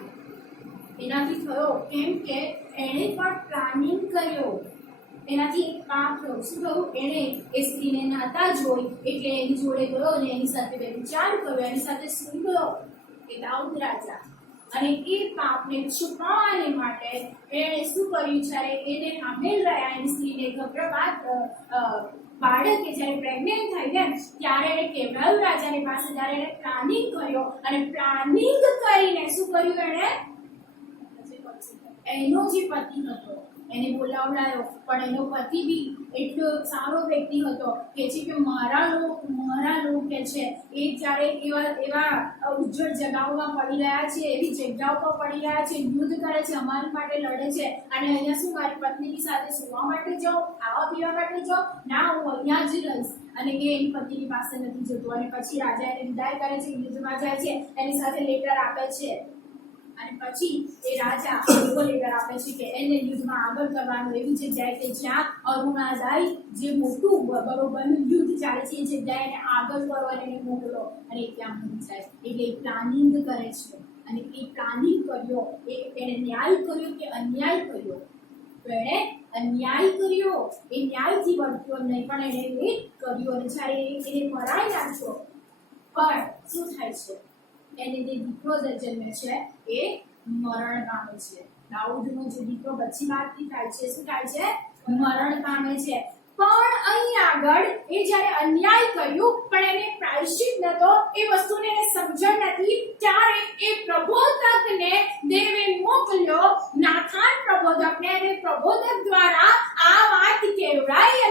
એનાથી થયો. કેમ કે એણે પણ પ્લાનિંગ કર્યો. એનાથી એક પાપ થયો. શું થયું? એણે એ સ્ત્રીને નાતા જોઈ એટલે એની જોડે ગયો અને એની સાથે વ્યભિચાર કર્યો, એની સાથે સૂઈ ગયો એ દાઉદ રાજા. અને એ પાપને છુપાવવાને માટે એણે શું કર્યું? જ્યારે એને હામેલ રહ્યા એની સ્ત્રીને ગર્ભપાત બાળકે જ્યારે પ્રેગ્નેન્ટ થઈ ને ત્યારે એને કેવડાવ્યું રાજાની પાસે. ત્યારે એને પ્લાનિંગ કર્યો અને પ્લાનિંગ કરીને શું કર્યું? એણે એનો જે પતિ હતો એને બોલાવડાયો, પણ એનો પતિ બી એટલો સારો વ્યક્તિ હતો કે છે કે મારા લોક કે છે એ જ્યારે એવા ઉજ્જવળ જગાઓમાં પડી રહ્યા છે, એવી જગ્યાઓ પર પડી રહ્યા છે, યુદ્ધ કરે છે, અમારી માટે લડે છે, અને અહીંયા શું મારી પત્નીની સાથે સુવા માટે જાઓ, ખાવા પીવા માટે જાઓ? ના, હું અહીંયા જ રહીશ. અને એ એની પત્નીની પાસે નથી જતો. અને પછી રાજા એને વિદાય કરે છે, યુદ્ધમાં જાય છે, એની સાથે લેટર આપે છે. અને પછી એ રાજા એવો લેટર આપે છે કે એને યુદ્ધમાં આગળ કરવાનું એવી જગ્યાએ કે જ્યાં અરુણાદાઈ જે મોટું બરોબરનું યુદ્ધ ચાલે છે એ જગ્યાએ એને આગળ કરો અને એને મોકલો, અને ત્યાં મરી જાય. એટલે એ પ્લાનિંગ કરે છે. અને એ પ્લાનિંગ કર્યો, એને ન્યાય કર્યો કે અન્યાય કર્યો? તો એણે અન્યાય કર્યો. એ ન્યાયથી વર્ત્યો નહીં, પણ એણે એ કર્યો. અને જ્યારે એને મરાઈ નાખ્યો, પણ શું થાય છે? એને જે દીકરો જન્મે છે એ મરણ પામે છે. દાઉદનો જે દીકરો બચી વાતથી થાય છે, શું થાય છે? મરણ પામે છે. પણ અહીં આગળ એ જ્યારે અન્યાય કર્યું પણ એને પ્રાયશ્ચિત નતો, એ વસ્તુને એને સમજણ નથી, ત્યારે એ પ્રબોધકને દેવે મોકલ્યો, નાથાન પ્રબોધકને, અને પ્રબોધક દ્વારા આ વાત કહેવડાઈ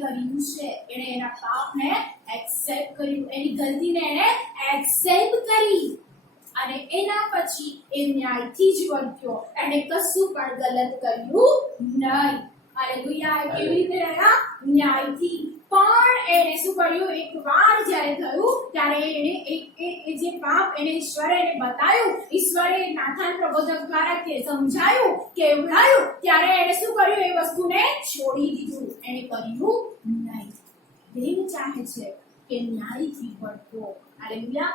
કર્યું છે, એણે એના પાપને એક્સેપ્ટ કર્યું, એની ગલતીને એણે એક્સેપ્ટ કરી અને એના પછી એ ન્યાયથી જ વર્ત્યો, એણે કશું પણ ગલત કર્યું નહીં. હાલેલુયા. કેવી રીતે રહ્યા? ન્યાયથી. પણ એણે શું કર્યું? એક વાર જ્યારે થયું ત્યારે એણે એ જે પાપ એને ઈશ્વરે એને બતાવ્યું, ઈશ્વરે નાથાન પ્રબોધક દ્વારા કે સમજાયું, કેવડાયું, ત્યારે એણે શું કર્યું? એ વસ્તુને છોડી દીધું, એણે કર્યું નહીં. દેવ ચાહે છે કે ન્યાયથી વર્તો. હાલેલુયા.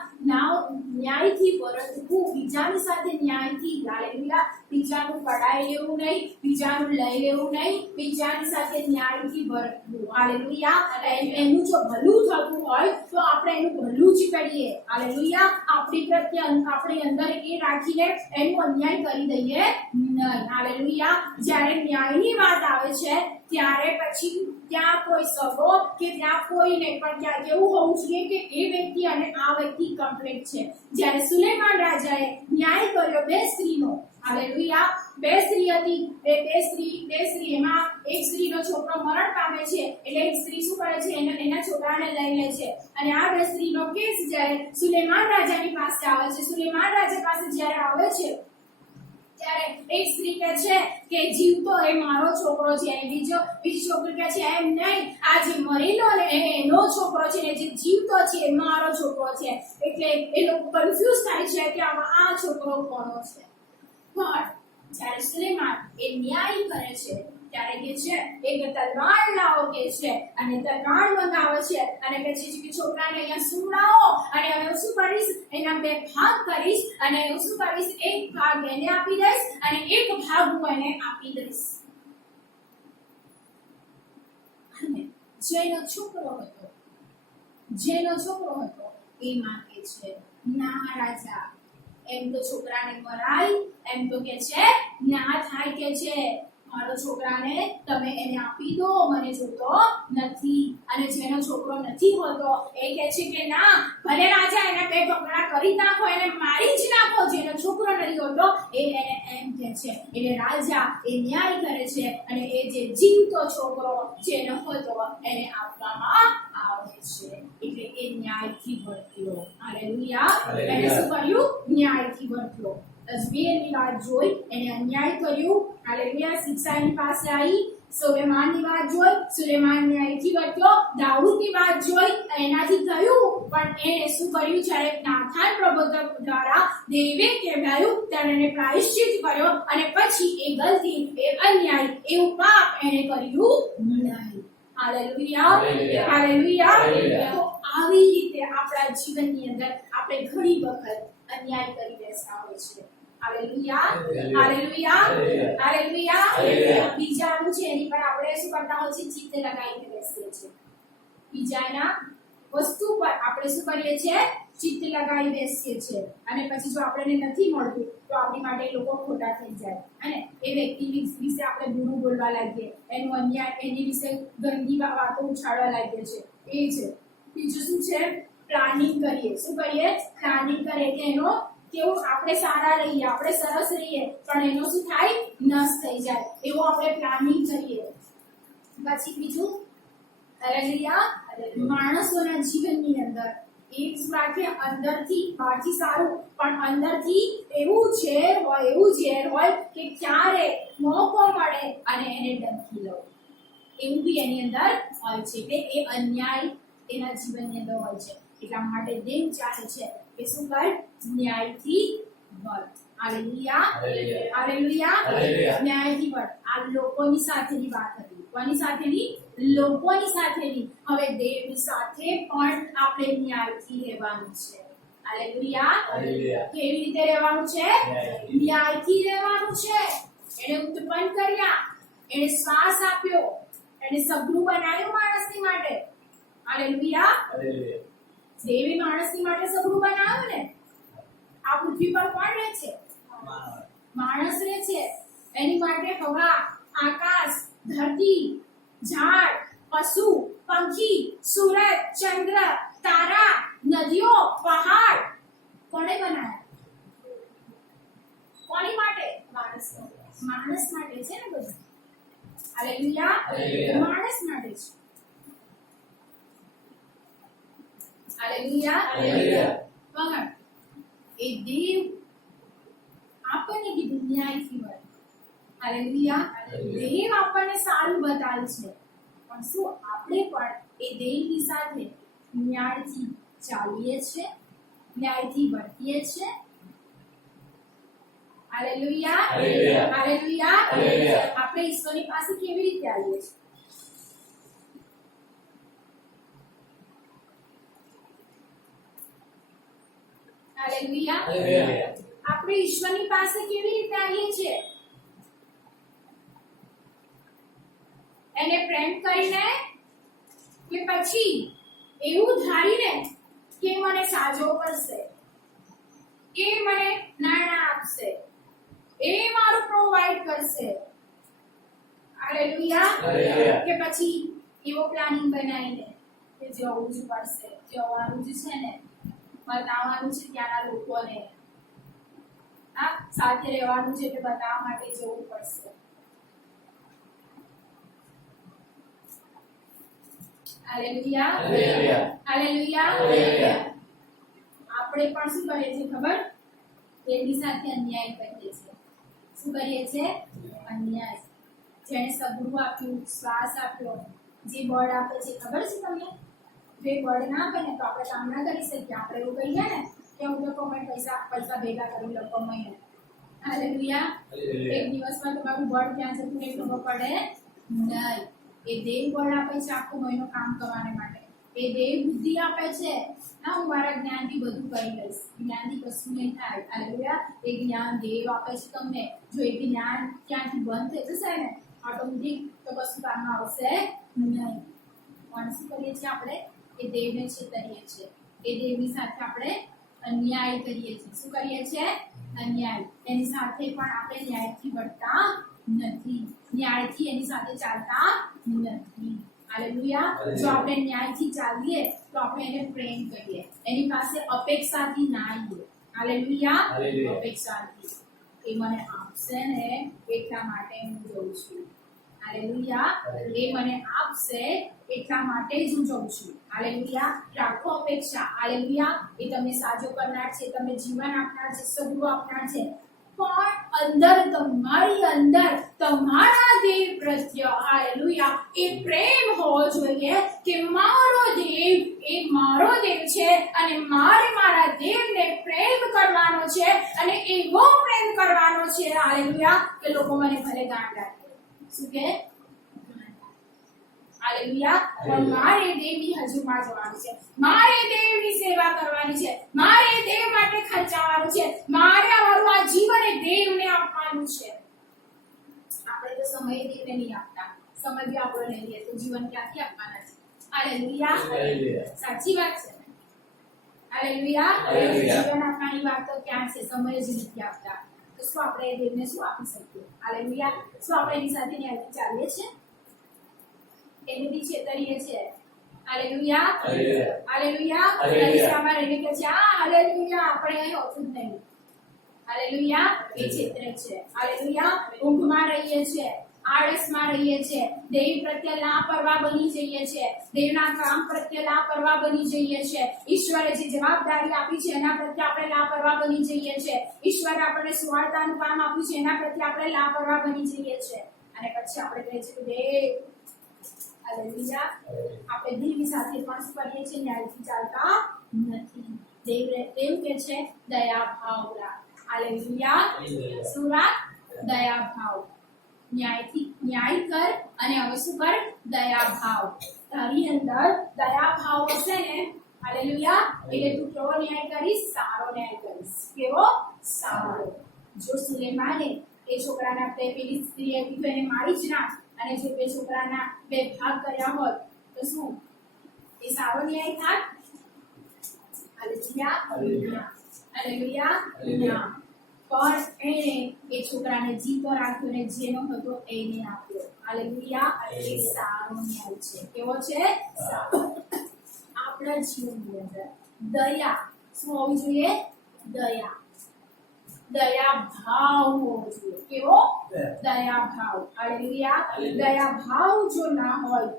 ન્યાયથી વર્તવું, બીજાની સાથે ન્યાયથી. હાલેલુયા. બીજાનું કડાઈ લેવું નહીં, બીજાનું લઈ લેવું નહીં, બીજાની સાથે ન્યાયથી વર્તવું. હાલેલુયા. એનું જો ભલું થતું હોય તો આપણે એનું ભલું જ કરીએ. હાલેલુયા. આપણી પ્રત્યે આપણી અંદર એ રાખીને એનું અન્યાય કરી દઈએ નહીં. હાલેલુયા. જ્યારે ન્યાયની વાત આવે છે ત્યારે પછી ત્યાં કોઈ સગો કે ત્યાં કોઈ નહીં, પણ ત્યાં કેવું હોવું જોઈએ કે એ વ્યક્તિ અને આ વ્યક્તિ કમ્પ્લીટ છે. જ્યારે સુલેમાન રાજાએ ન્યાય કર્યો બે સ્ત્રીનો, હાલેલુયા, બે સ્ત્રી હતી, બે સ્ત્રી એમાં એક સ્ત્રીનો છોકરો મરણ પામે છે, એટલે એક સ્ત્રી શું કરે છે? એના છોકરાને લઈ લે છે. અને આ બે સ્ત્રીનો કેસ જ્યારે સુલેમાન રાજાની પાસે આવે છે, સુલેમાન રાજા પાસે જ્યારે આવે છે ત્યારે એક સ્ત્રી કહે છે કે જીવતો એ મારો છોકરો છે, અને બીજી છોકરી કહે છે એમ નહીં, આ જે મરેલો ને એનો છોકરો છે, ને જે જીવતો છે એ મારો છોકરો છે. એટલે એ લોકો કન્ફ્યુઝ થાય છે કે આમાં આ છોકરો કોનો છે. પણ જ્યારે સુલેમાન એ ન્યાય કરે છે ત્યારે કે છે એક તલવાર લાવો કે છે, અને તલવાર મંગાવે છે અને કહે છે કે છોકરાને અહીંયા સુવડાવો, અને હવે હું શું કરીશ? એના બે ભાગ કરીશ, અને હું શું કરીશ? એક ભાગ એને આપી દઈશ અને એક ભાગ હું એને આપી દઈશ. અને જેનો છોકરો હતો એ માંગે છે, ના રાજા, એમ તો છોકરાને મરાય, એમ તો કે છે ના થાય, કે છે મારો છોકરાને તમે એને આપી દો, મને જોતો નથી. અને જેનો છોકરો નથી હોતો એ કહે છે કે ના, ભલે રાજા એના બે ટુકડા કરી નાખો, એને મારી જ નાખો, જેનો છોકરો નથી હોતો એ એને એમ કહે છે. એટલે રાજા એ ન્યાય કરે છે અને એ જે જીવતો છોકરો જેનો હોતો એને આપવામાં આવે છે. એટલે એ ન્યાયથી વર્ત્યો. હાલેલુયા. એને શું કર્યું? ન્યાયથી વર્ત્યો. તસબીરની વાત જોઈ, એને અન્યાય કર્યું. હાલેલુયા. શિક્ષા એની પાસે આવી. સુલેમાનની વાત જોઈ, સુલેમાન ન્યાયથી વર્ત્યો. દાઉદની વાત જોઈ, એનાથી થયું, પણ એને શું કર્યું? જ્યારે નાથાન પ્રબોધક દ્વારા દેવે કહેવાયું ત્યારે એને પ્રાયશ્ચિત કર્યો, અને પછી એ ગલતી, એ અન્યાય, એવું પાપ એને કર્યું નહીં. હાલેલુયા. હાલેલુયા. તો આવી રીતે આપણા જીવનની અંદર આપણે ઘણી વખત અન્યાય કરી બેસતા હોય છે. હાલેલુયા. હાલેલુયા. હાલેલુયા. બીજાનું છે એની પર આપણે શું કરતા હોય છે? ચિત્ત લગાવીને બેસીએ છીએ. બીજાના વસ્તુ પર આપણે શું કરીએ છીએ? ચિત્ત લગાવી બેસીએ છીએ. અને પછી જો આપણને નથી મળતું તો આપણી માટે લોકો ખોટા થઈ જાય, અને એ વ્યક્તિ વિશે આપણે બુરું બોલવા લાગીએ, એનું અન્યાય, એની વિશે ગંદી વાતો ઉછાળવા લાગીએ છીએ. એ છે. બીજું શું છે? પ્લાનિંગ કરીએ. શું કરીએ? પ્લાનિંગ કરીએ કે એનો કેવું આપણે સારા રહીએ, આપણે સરસ રહીએ, પણ એનો શું થાય? નષ્ટ થઈ જાય, એવું આપણે પ્લાનિંગ કરીએ. પછી બીજું, હાલેલુયા, માણસોના જીવનની અંદર એક વાક્ય અંદરથી બહારથી સારું, પણ અંદરથી એવું ઝેર હોય કે ક્યારે મોકો મળે અને એને ડંખી લો, એવું બી એની અંદર હોય છે. કે એ અન્યાય એના જીવનની અંદર હોય છે. એટલા માટે દેવ ચાહે છે કે શું કર? ન્યાયથી વર્ત. હાલેલુયા. હાલેલુયા. ન્યાયથી વર્ત. આ લોકોની સાથેની વાત હતી. કોની સાથેની? લોકોની સાથેની. હવે દેવની સાથે પણ આપણે ન્યાયથી રહેવાનું છે. હાલેલુયા. કેવી રીતે રહેવાનું છે? ન્યાયથી રહેવાનું છે. એને ઉત્પન્ન કર્યા, એને શ્વાસ આપ્યો, એને સગનું બનાવ્યું માણસની માટે. હાલેલુયા. દેવી માણસની માટે સગનું બનાવ્યું ને. આ પૃથ્વી પર કોણ રહે છે? માણસ રહે છે. એની માટે હવા, આકાશ, ધરતી, ઝાડ, પશુ, પંખી, સૂરજ, ચંદ્ર, તારા, નદીઓ, પહાડ કોણે બનાવ્યા? કોની માટે? માણસ માટે છે ને બધું. હાલેલુયા. માણસ માટે છે. હાલેલુયા. હાલેલુયા. પણ એ દેવ આપણને કીધું ન્યાયથી વર્ત. હાલેલુયા. દેવ આપણને સારું બતાવે છે, પણ શું આપણે પણ એ દેવની સાથે ન્યાયથી ચાલીએ છીએ, ન્યાયથી વર્તીએ છીએ? હાલેલુયા. હાલેલુયા. હાલેલુયા. હાલેલુયા. આપણે ઈશ્વરની પાસે કેવી રીતે આવીએ છીએ? હાલેલુયા. હાલેલુયા. આપણે ઈશ્વરની પાસે કેવી રીતે આવીએ છીએ? એને પ્રેમ કરીને કે પછી એવું ધારીને કે મને સાજો પડશે, એ મને નાણાં આપશે, એ મારું પ્રોવાઈડ કરશે? હાલેલુયા. હાલેલુયા. કે પછી એવો પ્લાનિંગ બનાવીને કે જવું જ પડશે, જવાનું જ છે ને, બતાવવાનું છે ત્યાંના લોકોને, હા સાથે રહેવાનું છે એટલે બતાવવા માટે જવું પડશે. હાલેલુયા. હાલેલુયા. હાલેલુયા. હાલેલુયા. આપણે પણ શું કરીએ છીએ ખબર? તેની સાથે અન્યાય કરીએ છીએ. શું કરીએ છીએ? અન્યાય. જેને સબળું આપ્યું, શ્વાસ આપ્યો, જે બળ આપે છે ખબર છે તમને? જે બળ ના આપે ને તો આપણે કામ ના કરી શકીએ. આપણે એવું કહીએ ને કે હું લોકો મેં પૈસા ભેગા કરી લોકો મહિને. હાલેલુયા. એક દિવસમાં તમારું બળ ક્યાં જતું એ ખબર પડે નહીં. એ દેવ બળ આપે છે આખો મહિનો કામ કરવાને માટે. એ દેવ બુદ્ધિ આપે છે. ના હું મારા જ્ઞાનથી બધું કરી લઈશ, જ્ઞાનથી કશું નહીં થાય. હાલેલુયા. એ જ્ઞાન દેવ આપે છે તમને. જો એ જ્ઞાન ક્યાંથી બંધ થઈ જશે ને ઓટોમેટિક તો કશું કામમાં આવશે નહીં. પણ શું કરીએ છીએ આપણે? એ દેવને છેતરીએ છીએ. એ દેવની સાથે આપણે અન્યાય કરીએ છીએ. શું કરીએ છીએ? અન્યાય. એની સાથે પણ આપણે ન્યાયથી વર્તતા નથી, ન્યાયથી એની સાથે ચાલતા નથી. હાલેલુયા. જો આપણે ન્યાયથી ચાલીએ તો આપણે એને પ્રેમ કરીએ, એની પાસે અપેક્ષાથી ના આવીએ. હાલેલુયા. હાલેલુયા. અપેક્ષાથી એ મને આપશે ને એટલા માટે હું જઉં છું. હાલેલુયા. એ મને આપશે એટલા માટે જ હું જઉં છું. હાલેલુયા. રાખો અપેક્ષા. હાલેલુયા. એ તમને સાજો કરનાર છે, તમને જીવન આપનાર છે, સબળું આપનાર છે. પણ અંદર તમારી અંદર તમારા દેવ પ્રત્યે હાલેલુયા એ પ્રેમ હોવો જોઈએ કે મારો દેવ એ મારો દેવ છે અને મારે મારા દેવને પ્રેમ કરવાનો છે અને એવો પ્રેમ કરવાનો છે હાલેલુયા કે લોકો મને ભલે ગાંડ રાખે. શું કે? હાલેલુયા. પણ મારે દેવની હજુમાં જવાનું છે, મારે દેવની સેવા કરવાની છે, મારે દેવ માટે ખર્ચાવાનું છે, મારે મારું આ જીવન એ દેવને આપવાનું છે. આપણે તો સમય દેવને નહીં આપતા, સમય બી આપણો લઈ લઈએ તો જીવન ક્યાંથી આપવાના છે? હાલેલુયા. હાલેલુયા. સાચી વાત છે. હાલેલુયા. હાલેલુયા. જીવન આપવાની વાત તો ક્યાં છે? સમય જ નથી આપતા. તો શું આપણે એ દેવને શું આપી શકીએ? હાલેલુયા. શું આપણે એની સાથે ન્યાયથી ચાલીએ છીએ? એને બી છેતરીએ છીએ. હાલેલુયા. હાલેલુયા. હાલેલુયા. હાલેલુયા. પરીક્ષામાં રહીને કહે છે આ હાલેલુયા આપણે અહીં હોતું જ નહીં. હાલેલુયા. એ છેતરે છે. હાલેલુયા. ઊંઘમાં રહીએ છીએ, આળસમાં રહીએ છીએ, દેવ પ્રત્યે લાપરવાહ બની જઈએ છીએ, દેવના કામ પ્રત્યે લાપરવાહ બની જઈએ છીએ, ઈશ્વરે જે જવાબદારી આપી છે એના પ્રત્યે આપણે લાપરવાહ બની જઈએ છીએ, ઈશ્વરે આપણને સુવાર્તાનું કામ આપ્યું છે એના પ્રત્યે આપણે લાપરવાહ બની જઈએ છીએ. અને પછી આપણે કહીએ છીએ કે દેવ હાલેલુયા આપણે દેવી સાથે પણ શું કરીએ છીએ? ન્યાયથી ચાલતા નથી. દેવ કે છે દયા ભાવ રાખ. હાલેલુયા. શું રાખ? દયા ભાવ. ન્યાય કર અને હવે શું કર? દયા ભાવ. તારી અંદર દયા ભાવ હશે ને હાલેલુયા એટલે તું કેવો ન્યાય કરીશ? સારો ન્યાય કરીશ. કેવો? સારો. જો સુલેમાને એ છોકરાને પેલી સ્ત્રીએ કીધું એને મારી જ નાખ અને જો બે છોકરાના બે ભાગ કર્યા હોત તો શું એ સારો ન્યાય થાત? હાલેલુયા. હાલેલુયા. પણ એને એ છોકરાને જીતો રાખ્યો ને જેનો હતો એને આપ્યો. હાલેલુયા. એ સારો ન્યાય છે. કેવો છે? સારો. આપણા જીવનની અંદર દયા શું હોવી જોઈએ? દયા. દયા ભાવ હોવો જોઈએ. કેવો? દયા ભાવ. હાલેલુયા. દયા ભાવ જો ના હોય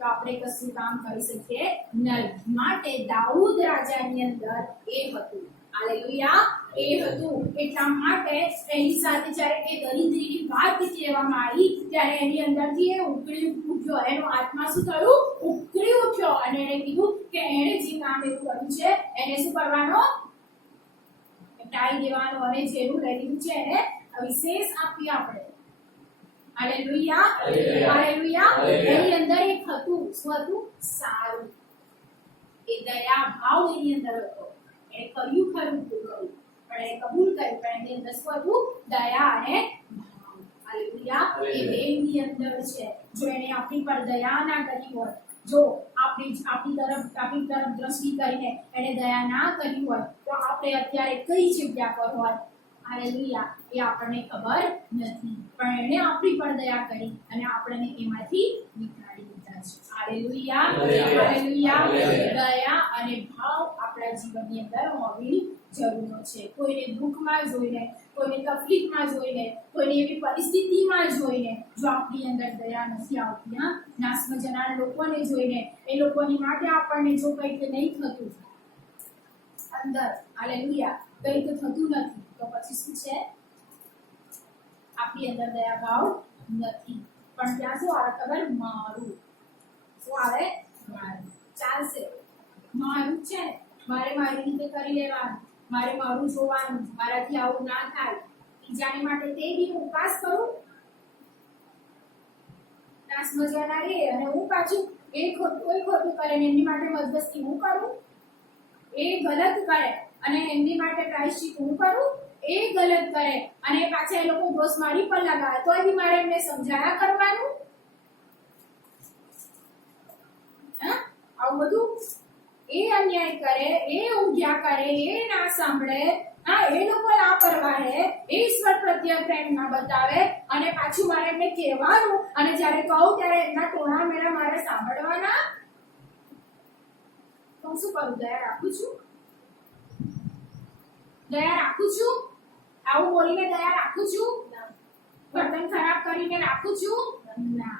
તો આપણે કશું કામ કરી શકીએ નહીં. માટે દાઉદ રાજાની અંદર એ હતું. હાલેલુયા, એ હતું. એટલા માટે એની સાથે જ્યારે એ દરિદ્રીની વાત કહેવામાં આવી ત્યારે એની અંદરથી એ ઉકળી ઉઠ્યો. એનો આત્મા શું થયું? ઉકળી ઉઠ્યો. અને એણે કીધું કે એણે જે કામ એવું કર્યું છે એને શું કરવાનો? ટાળી દેવાનો. અને જેનું લઈ લીધું છે એને વિશેષ આપી આપણે. Hallelujah, hallelujah. એની અંદર એક હતું. શું હતું? સારું. એ દયા ભાવ એની અંદર હતો. એ કર્યું ખરું કર્યું પણ એ કબૂલ કર્યું પણ એની અંદર શું હતું? દયા અને ભાવ. હાલેલુયા. એ દેવની અંદર છે. જો એને આપણી પર દયા ના કરી હોય, જો આપણી તરફ દ્રષ્ટિ કરીને એને દયા ના કરી હોય તો આપણે અત્યારે કઈ જગ્યા પર હોય? હાલેલુયા. એ આપણને ખબર નથી પણ એને આપણી પર દયા કરી અને આપણને એમાંથી નીકાળી દીધા છે. Hallelujah, hallelujah. દયા અને ભાવ આપણા જીવનની અંદર હોવી જરૂર છે. કોઈને દુઃખમાં જોઈને, કોઈને તકલીફમાં જોઈને, કોઈને એવી પરિસ્થિતિમાં જોઈને જો આપણી અંદર દયા નથી આવતી, નાશમાં જનાર લોકોને જોઈને એ લોકોની માટે આપણને જો કંઈક નહીં થતું અંદર, હાલેલુયા, કંઈક થતું નથી તો પછી શું છે? આપણી અંદર દયા ભાવ નથી. પણ ત્યાં શું આવે ખબર? મારું. શું આવે? મારું. ચાલશે, મારું છે, મારે મારી રીતે કરી લેવાનું, મારે મારું જોવાનું, મારાથી આવું ના થાય. બીજાની માટે તે બી ઉપવાસ કરું, નાશ મજાના રે, અને હું પાછું એ ખોટું કરે ને એમની માટે મધ્યસ્થી હું કરું, એ ગલત કરે અને એમની માટે પ્રાયશ્ચિત હું કરું, એ ગલત કરે અને પાછા એ લોકો દોષ મારી પર લગાવે તો બી મારે એમને સમજાયા કરવાનું. આવું બધું એ અન્યાય કરે, એ ઊંઘ્યા કરે, એ ના સાંભળે, એ લોકો લાપરવાહ રહે, એ ઈશ્વર પ્રત્યે પ્રેમ ના બતાવે અને પાછું મારે એમને કહેવાનું અને જ્યારે કહું ત્યારે એમના ટોણા મેળા મારે સાંભળવાના. તો હું શું કરું? દયા રાખું છું? દયા રાખું છું? આવું બોલીને દયા રાખું છું? વર્તન ખરાબ કરીને રાખું છું? ના.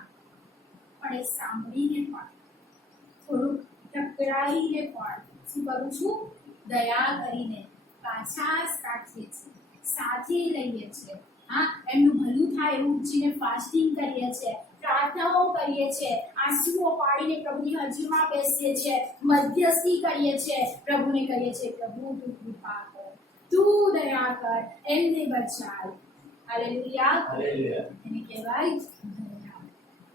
પણ એ સાંભળીને પણ થોડું ટકરાઈને પણ શું કરું છું? દયા કરીને પાછા રાખીએ છીએ, સાથે લઈએ છીએ. એમનું ભલું થાય એવું ઊંચીને ફાસ્ટિંગ કરીએ છીએ, પ્રાર્થનાઓ કરીએ છીએ, આંસુઓ પાડીને પ્રભુની હાજરીમાં બેસીએ છીએ, મધ્યસ્થી કરીએ છીએ, પ્રભુને કહીએ છીએ પ્રભુ તું કૃપા કર, તું દયા કર, એમને બચાવ. હાલેલુયા, એને કહેવાય દયા.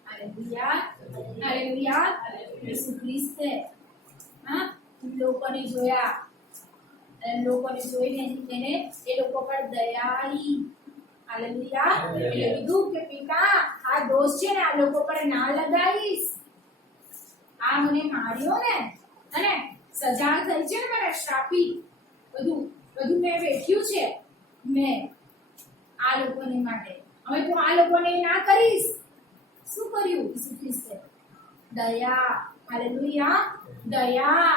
Hallelujah, hallelujah. ઈસુ ખ્રિસ્તે લોકોને જોયા, લોકોને જોઈને એને એ લોકો પર દયા આવી. હાલેલુયા. એટલે કીધું કે પિતા આ દોષ છે ને આ લોકો પર ના લગાવીશ, આ મને માર્યો ને અને સજા થઈ છે ને મને શ્રાપી, બધું મેં વેઠ્યું છે મેં આ લોકોને માટે, હવે તું આ લોકોને ના કરીશ. શું કર્યું ઈસુ ખ્રિસ્તે? દયા. હાલેલુયા, દયા.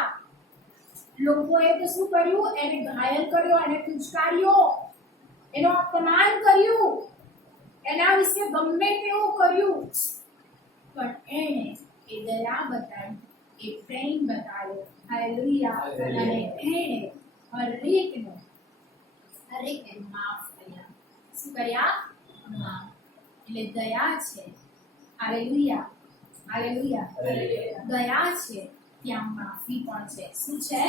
લોકોએ તો શું કર્યું? એને ઘાયલ કર્યો, એને તુચકાર્યો, એનો અપમાન કર્યું, એના વિશે ગમે તેવું કર્યું, પણ એને એ દયા બતાવી, એ પ્રેમ બતાવ્યો. હાલેલુયા. અને એને હરેકને માફ કર્યા. શું કર્યા? માફ. એટલે દયા છે. Hallelujah, hallelujah. દયા છે ત્યાં માફી પણ છે. શું છે?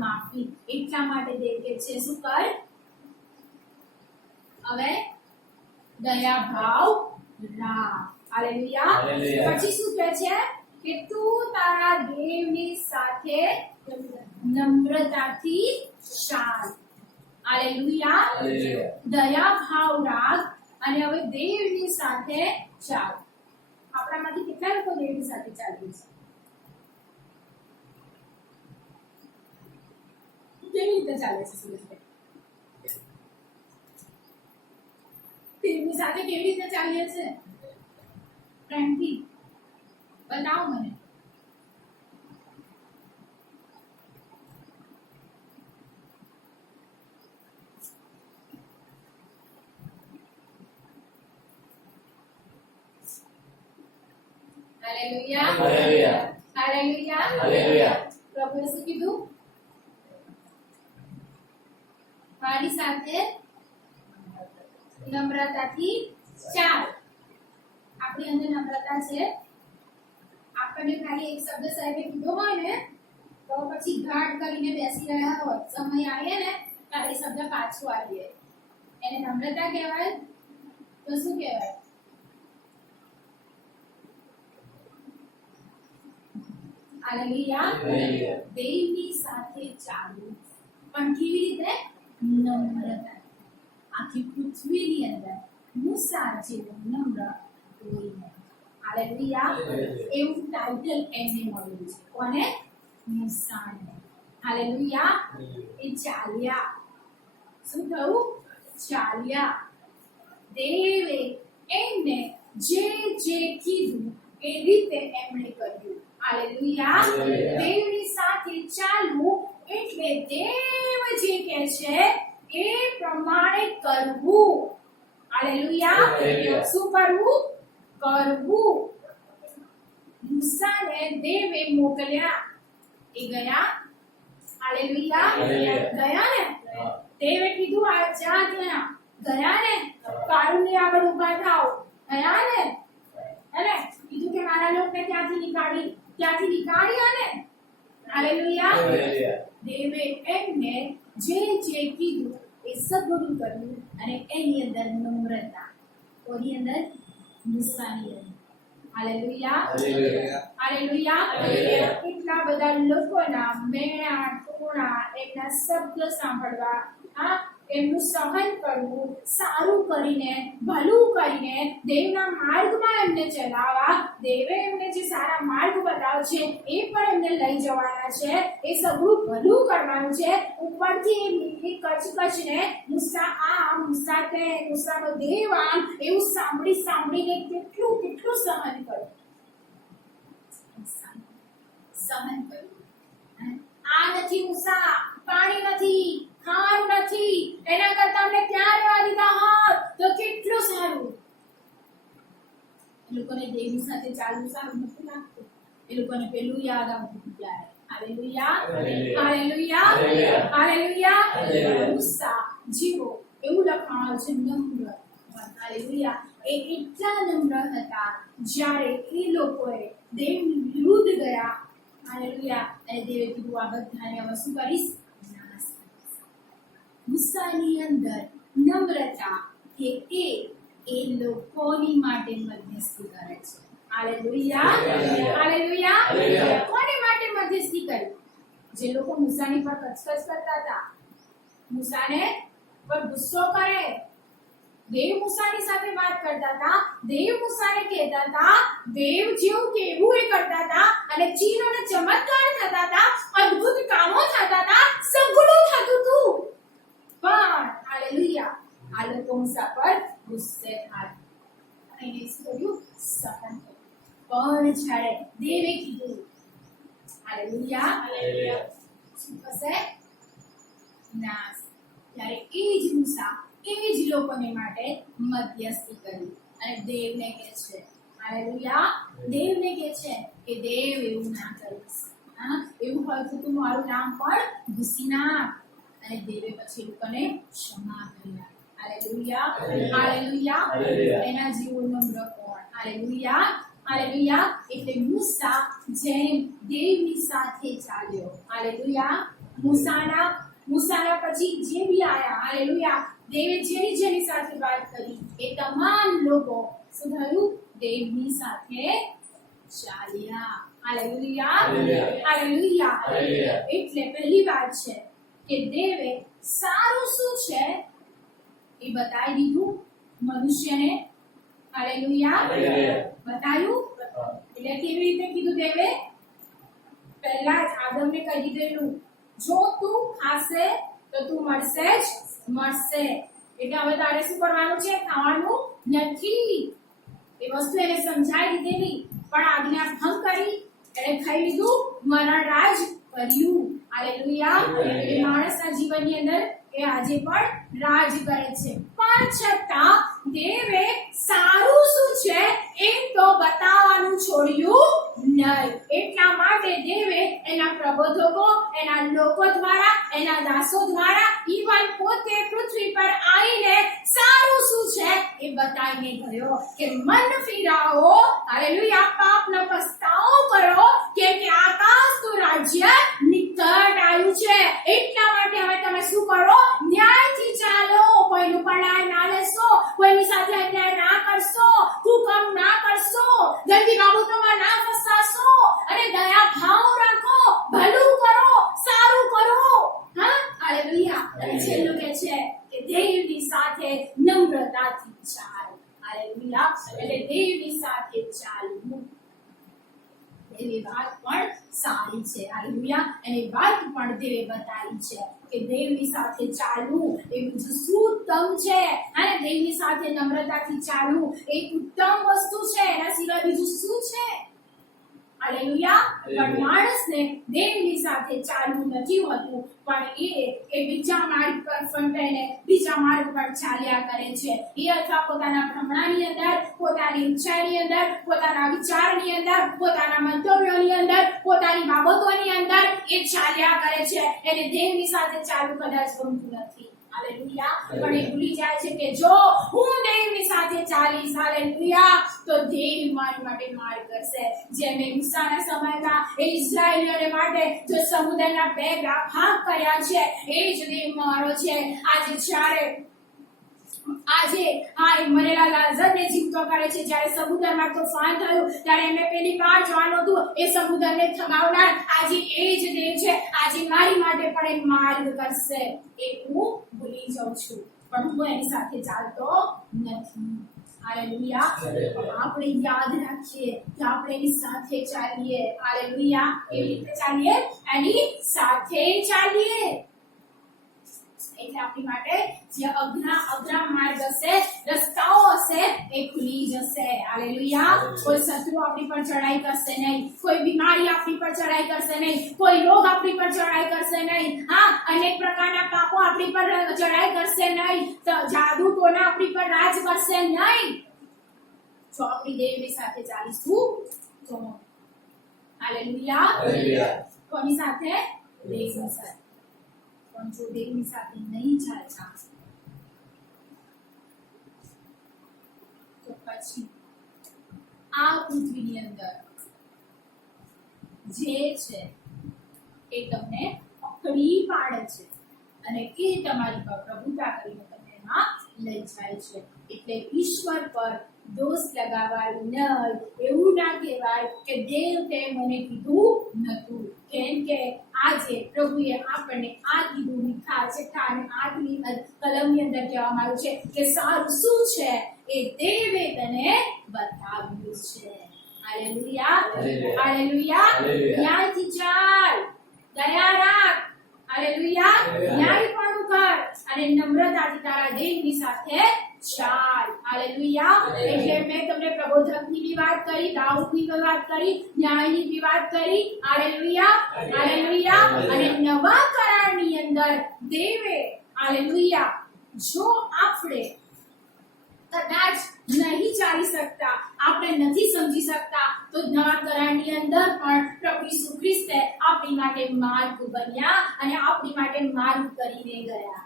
માફી. એટલા માટે દેવ કહે છે શું કર? હવે દયા ભાવ રાખ. હાલેલુયા. પછી શું કહે છે? કે તું તારા દેવની સાથે નમ્રતાથી ચાલ. હાલેલુયા. દયા ભાવ રાખ અને હવે દેવની સાથે ચાલ. આપણામાંથી કેટલા લોકો દેવની સાથે ચાલે છે? કેવી રીતે ચાલે છે સુરેશભાઈ? દેવની સાથે કેવી રીતે ચાલીએ છે? પ્રેમથી બતાવો મને. હાલેલુયા હાલેલુયા હાલેલુયા હાલેલુયા પ્રભુએ શું કીધું? મારી સાથે નમ્રતાથી ચાલ. આપણી અંદર નમ્રતા છે. આપણને ખાલી એક શબ્દ સાહેબે કીધો હોય ને તો પછી ઘાટ કરીને બેસી રહ્યા હોય, સમય આવે ને ત્યારે એ શબ્દ પાછો આવીએ, એને નમ્રતા કહેવાય. તો શું કહેવાય? હાલેલુયા. હાલેલુયા. દેવની સાથે ચાલવું, પણ કેવી રીતે? નમ્રતા. આખી પૃથ્વીની અંદર મૂસા જેવો નમ્ર કોઈ નહીં. હાલેલુયા. હાલેલુયા. એવું ટાઇટલ એમને મળ્યું છે. કોને? મૂસાને. હાલેલુયા. એ ચાલ્યા. શું થયું? ચાલ્યા. દેવે એમને જે કીધું એ રીતે એમણે કર્યું. હાલેલુયા. હાલેલુયા. દેવની સાથે ચાલવું એટલે દેવ જે કહે છે એ પ્રમાણે કરવું. હાલેલુયા. હાલેલુયા. શું કરવું? કરવું. મૂસાને દેવે મોકલ્યા. એ ગયા. હાલેલુયા. હાલેલુયા. ગયા ને? હા. દેવે કીધું આ જા ત્યાં. ગયા ને? કારુની આગળ ઊભા થાઓ. ગયા ને? અને કીધું કે મારા લોકને ત્યાંથી નીકાળ્યા ને? હાલેલુયા. હાલેલુયા. દેવે એમને જે કીધું એ સગળું કર્યું અને એની અંદર નમ્રતા. કોની અંદર? મૂસાની અંદર. હાલેલુયા. હાલેલુયા. હાલેલુયા. હાલેલુયા. એટલા બધા લોકોના મેણા ટોણા એમના શબ્દ સાંભળવા, હા, એમનું સહન કરવું, સારું કરીને, ભલું કરીને દેવના માર્ગમાં એમને ચલાવવા, દેવે એમને જે સારા માર્ગ બતાવે છે એ પણ એમને લઈ જવાના છે. એ સગળું ભલું કરવાનું છે. ઉપરથી એ કચકચને મૂસા આમ, મૂસા તે, મૂસાનો દેવ આમ, એવું સાંભળીને કેટલું સહન કર્યું. સહન કર્યું. આ નથી મૂસા, પાણી નથી, ખાવાનું નથી, એના કરતા અમને ત્યાં રહેવા દીધા હોત તો કેટલું સારું. એ લોકોને દેવની સાથે ચાલવું સારું નથી લાગતું. એ લોકોને પેલું યાદ આવતું ત્યારે. હાલેલુયા. હાલેલુયા. હાલેલુયા. હાલેલુયા. હાલેલુયા. હાલેલુયા. મૂસા જીવો એવું લખાણ છે, નમ્ર. હાલેલુયા. એ એટલા નમ્ર હતા જ્યારે એ લોકોએ દેવની વિરુદ્ધ ગયા. હાલેલુયા. અને દેવે કીધું આ બધાને હવે શું કરીશ? નાશ કરીશ. મૂસાની અંદર નમ્રતા કે એ લોકોની માટે મધ્યસ્થી કરે છે. હાલેલુયા. હાલેલુયા. હાલેલુયા. હાલેલુયા. કોની માટે મધ્યસ્થી કરી? જે લોકો મૂસાની પર કચકચ કરતા હતા, મૂસાને પર ગુસ્સો કરે, દેવ મૂસાની સાથે વાત કરતા હતા, દેવ મૂસાને કહેતા હતા, દેવ જેવું કેવું એ કરતા હતા, અને ચીનો અને ચમત્કાર થતા હતા, અદ્ભુત કામો થતા હતા, સગળું થતું હતું. પણ હાલેલુયા, આ લોકો મૂસા પર ગુસ્સે થાય અને એને શું કર્યું? સહન કર્યું. પણ જ્યારે દેવે કીધું, હાલેલુયા, હાલેલુયા. શું થશે? નાશ. ત્યારે એ જ મૂસા એ જ લોકોને માટે મધ્યસ્થી કરી અને દેવને કહે છે, હાલેલુયા, દેવને કહે છે કે દેવ એવું ના કરીશ. હા, એવું હોય તો તું મારું નામ પણ ભૂસી નાખ. અને દેવે પછી લોકોને ક્ષમા કર્યા. હાલેલુયા. હાલેલુયા. હાલેલુયા. એના જેવો નમ્ર કોણ? હાલેલુયા. હાલેલુયા. એટલે મૂસા જેમ દેવની સાથે ચાલ્યો. હાલેલુયા. મૂસાના પછી જે બી આયા, હાલેલુયા, દેવે જેની સાથે વાત કરી એ તમામ લોકો શું થયું? દેવની સાથે ચાલ્યા. હાલેલુયા. હાલેલુયા. હાલેલુયા. હાલેલુયા. એટલે પહેલી વાત છે કે દેવે સારું શું છે એ બતાવી દીધું મનુષ્યને. હાલેલુયા. હાલેલુયા. બતાવ્યું. એટલે કેવી રીતે કીધું દેવે? પહેલા જ આદમને કહી દીધેલું, જો તું ખાશે તો તું મળશે જ મળશે. એટલે હવે તારે શું કરવાનું છે? ખાવાનું નથી. એ વસ્તુ એને સમજાઈ દીધેલી, પણ આજ્ઞા ભંગ કરી, એને ખાઈ લીધું, મરણ રાજ કર્યું. હાલેલુયા. એટલે માણસના જીવનની અંદર એ આજે પણ રાજ કરે છે, પણ છતાં દેવે સારું શું છે એ તો બતાવવાનું છોડ્યું નહીં. એટલા માટે દેવે એના પ્રબોધકો, એના લોકો દ્વારા, એના દાસો દ્વારા, ઈવન પોતે પૃથ્વી પર આવીને સારું શું છે એ બતાવીને ગયો કે મન ફિરાવો, હાલેલુયા, પાપનો પસ્તાવો કરો, કેમ કે આકાશનું રાજ્ય નિકટ આવ્યું છે. એટલા માટે હવે તમે શું કરો? ન્યાયથી ચાલો, કોઈનું પડાય ના લેશો, કોઈની સાથે અન્યાય ના કરશો, કુકર્મ ના કરશો, ગંદી બાબતોમાં ના ફસાશો, અને દયા ભાવ રાખો, ભલું કરો, સારું કરો. હા, હાલેલુયા. અને છેલ્લું કે છે કે દેવની સાથે નમ્રતાથી ચાલ. હાલેલુયા. એટલે દેવની સાથે ચાલવું. એવી વાત પણ સારી છે. હાલેલુયા. એની વાત પણ દેવે બતાવી છે કે દેવની સાથે ચાલવું એ બીજું શું ઉત્તમ છે. અને દેવની સાથે નમ્રતાથી ચાલવું એ ઉત્તમ વસ્તુ છે. એના સિવાય બીજું શું છે? હાલેલુયા. પણ માણસને દેવની સાથે ચાલવું નથી હોતું, પણ એ બીજા માર્ગ પર ફંટાઈને બીજા માર્ગ પર ચાલ્યા કરે છે. એ અથવા પોતાના ભ્રમણાની અંદર, પોતાની ઈચ્છાની અંદર, પોતાના વિચારની અંદર, પોતાના મંતવ્યોની અંદર, પોતાની બાબતોની અંદર એ ચાલ્યા કરે છે. એને દેવની સાથે ચાલવું કદાચ ગમતું નથી. હાલેલુયા. પણ એ ભૂલી જાય છે કે જો હું દેવની સાથે ચાલીશ, હાલેલુયા, તો દેવ મારી માટે માર્ગ કરશે. જેમ મૂસાના સમયમાં એ ઇઝરાયેલીઓને માટે જો સમુદ્રના 2 ભાગ કર્યા છે, એ જ દેવ મારો છે. આજે આ મરેલા લાઝરને જીવતો કરે છે. જ્યારે સમુદ્રમાં તોફાન થયું ત્યારે એમને પેલી વાર જોવાનું હતું એ સમુદ્રને થમાવનાર આજે એ જ દેવ છે. આજે મારી માટે પણ એ માર્ગ કરશે. એ હું ભૂલી જાઉં છું, પણ હું એની સાથે ચાલતો નથી. હાલેલુયા. આપણે યાદ રાખીએ કે આપણે એની સાથે ચાલીએ. હાલેલુયા. કેવી રીતે ચાલીએ? એની સાથે ચાલીએ. એટલે આપણી માટે જે અઘરા માર્ગ હશે, રસ્તાઓ હશે, એ ખુલી જશે. હાલેલુયા. કોઈ શત્રુ આપણી પર ચડાઈ કરશે નહીં, કોઈ બીમારી આપણી પર ચડાઈ કરશે નહીં, કોઈ રોગ આપણી પર ચડાઈ કરશે નહીં. હા, અનેક પ્રકારના પાપો આપણી પર ચડાઈ કરશે નહીં, જાદુ ટોના આપણી પર રાજ કરશે નહીં. જો આપણી દેવની સાથે ચાલીશું તો. હાલેલુયા. કોની સાથે? દેવની સાથે. પણ જો દેવની સાથે નહીં ચાલતા તો પછી આ પૃથ્વીની અંદર જે છે એ તમને પકડી પાડે છે અને એ તમારી પર પ્રભુતા કરીને તમને એમાં લઈ જાય છે. એટલે ઈશ્વર પર દોષ લગાવવાનું નહીં. એવું ના કહેવાય કે દેવ તે મને કીધું નતું, કેમ કે આજે પ્રભુએ આપણને આ કીધું. મીઠા છઠ્ઠા અને 8મી કલમની અંદર કહેવામાં આવ્યું છે કે સારું શું છે એ દેવે તને બતાવ્યું છે. હાલેલુયા. હાલેલુયા. ન્યાયથી ચાલ, દયા રાખ. હાલેલુયા. ન્યાયપણું કર અને નમ્રતાથી તારા દેવની સાથે ચાલ. હાલેલુયા. એટલે મેં તમને પ્રબોધકની બી વાત કરી, દાઉદની બી વાત કરી, ન્યાયની બી વાત કરી. હાલેલુયા. હાલેલુયા. અને નવા કરારની અંદર દેવે, હાલેલુયા, જો આપણે કદાચ નહીં ચાલી શકતા, આપણે નથી સમજી શકતા, તો નવા કરારની અંદર પણ પ્રભુ ઈસુ ખ્રિસ્તે આપણી માટે માર્ગ બન્યા અને આપણી માટે માર્ગ કરીને ગયા.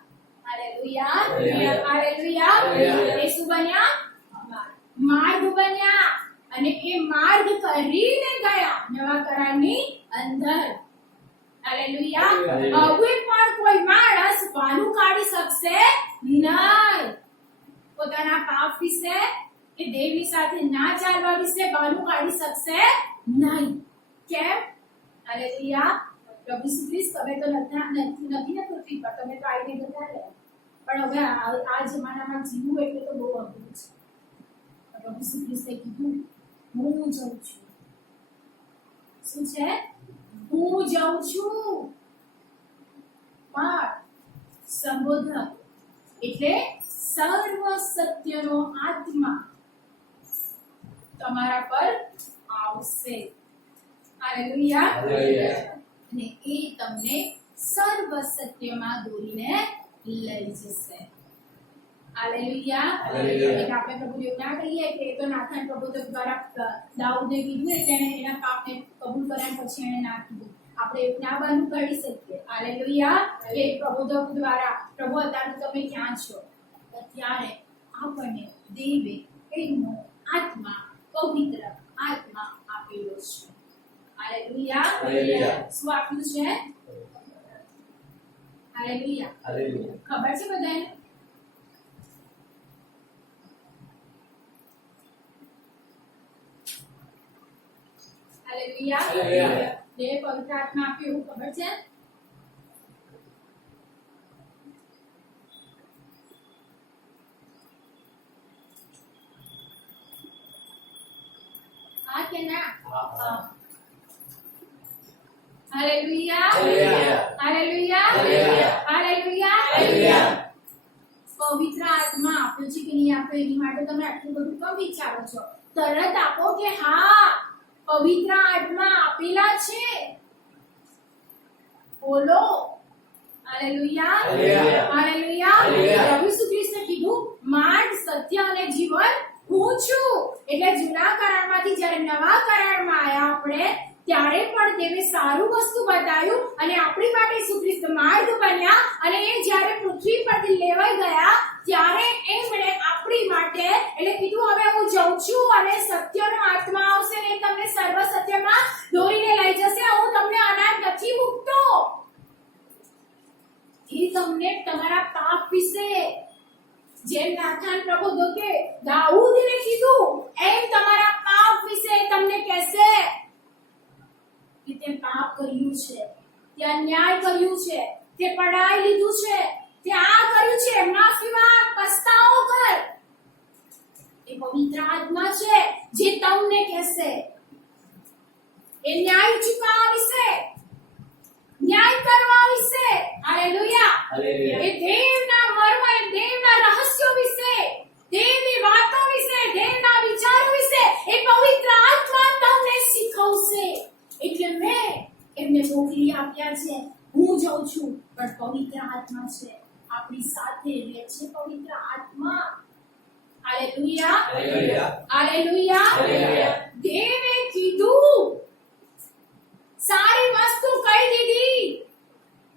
હાલેલુયા. હાલેલુયા. એ શું બન્યા? માર્ગ બન્યા અને એ માર્ગ કરીને ગયા નવા કરારની અંદર. હાલેલુયા. હવે પણ કોઈ માણસ ભાનું કાઢી શકશે નહીં. પોતાના પાપ વિશે કે દેવની સાથે ના ચાલવા વિશે ભાનું કાઢી શકશે નહીં. કેમ? હાલેલુયા. પ્રભુ ઈસુ ખ્રિસ્ત હવે તો નથી ને પૃથ્વી પર, તમે તો આવીને જતા રહ્યા. પણ હવે આ જમાનામાં જીવવું એટલે તો બહુ અઘરું છે. પ્રભુ ઈસુ ખ્રિસ્તે કીધું હું જાઉં છું. શું છે? હું જાઉં છું. પણ સંબોધક એટલે સર્વ સત્યનો આત્મા તમારા પર આવશે. હાલેલુયા. અને એ તમને સર્વ સત્યમાં દોરીને લઈ જશે. હાલેલુયા. હાલેલુયા. એટલે આપણે પ્રભુ એવું ના કહીએ કે એ તો નાથાન પ્રભુ દ્વારા દાઉદે કીધું એટલે એને એના પાપને કબૂલ કર્યા પછી એને ના કીધું. આપણે એવું ના બંધ કરી શકીએ. હાલેલુયા. કે પ્રબોધક દ્વારા પ્રભુ અત્યારે તમે ક્યાં છો? ત્યારે આપણને દેવે એનો આત્મા, પવિત્ર આત્મા આપેલો છે. હાલેલુયા. હાલેલુયા. શું આપ્યું છે? હાલેલુયા. હાલેલુયા. ખબર છે બધાને? હાલેલુયા. હાલેલુયા. દેવ પવિત્ર આત્મા આપ્યું એવું ખબર છે? હા કે ના? હા. હાલેલુયા. હાલેલુયા. હાલેલુયા. હાલેલુયા. હાલેલુયા. હાલેલુયા. પવિત્ર આત્મા આપ્યો છે કે નહીં આપ્યો એની માટે તમે આટલું બધું કેમ વિચારો છો? તરત આપો કે હા પવિત્ર આત્મા આપેલા છે. બોલો. હાલેલુયા. હાલેલુયા. હાલેલુયા. હાલેલુયા. પ્રભુ ઈસુ ખ્રિસ્તે કીધું માર્ગ, સત્ય અને જીવન હું છું. એટલે જૂના કરારમાંથી જ્યારે નવા કરારમાં આયા આપણે ત્યારે પણ દેવે સારું વસ્તુ બતાવ્યું અને આપણી માટે ઈસુ ખ્રિસ્ત માર્ગ બન્યા અને એ જ્યારે પૃથ્વી પરથી લેવાઈ ગયા ત્યારે એમણે આપણી માટે એટલે કીધું હવે હું જઉં છું અને સત્યનો આત્મા આવશે ને એ તમને સર્વ સત્યમાં દોરીને લઈ જશે. હું તમને અનાથ નથી મૂકતો. એ તમને તમારા પાપ વિશે જેમ નાથાન પ્રભુ કે દાઉદને કીધું એમ તમારા પાપ વિશે તમને કહેશે કે તે પાપ કર્યું છે, તે અન્યાય કર્યું છે, તે પડાઈ લીધું છે, તે આ કર્યું છે, માફી માંગ, પસ્તાવો કર. એ પવિત્ર આત્મા છે જે તમને કહેશે. એ ન્યાય ચૂકવવા વિશે, ન્યાય કરવા વિશે. હાલેલુયા. હાલેલુયા. એ દેવના મર્મ, એ દેવના રહસ્યો વિશે, દેવની વાતો વિશે, દેવના વિચારો વિશે એ પવિત્ર આત્મા તમને શીખવશે. એટલે મેં એમને મોકલી આપ્યા છે. હું જાઉં છું પણ પવિત્ર આત્મા છે આપણી સાથે રહે છે. પવિત્ર આત્મા. હાલેલુયા. હાલેલુયા. હાલેલુયા. હાલેલુયા. દેવે કીધું સારી વસ્તુ કહી દીધી.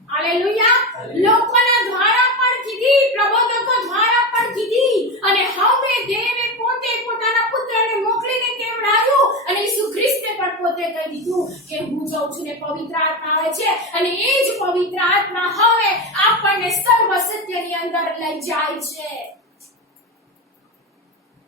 હાલેલુયા. લોકોના દ્વારા પણ કીધી, પ્રબોધકો દ્વારા પણ કીધી અને હવે દેવે પોતે પોતાના પુત્રને મોકલીને કેવડાવ્યું અને ઈસુ ખ્રિસ્તે પણ પોતે કહી દીધું કે હું જાઉં છું ને પવિત્ર આત્મા આવે છે અને એ જ પવિત્ર આત્મા હવે આપણને સર્વ સત્યની અંદર લઈ જાય છે.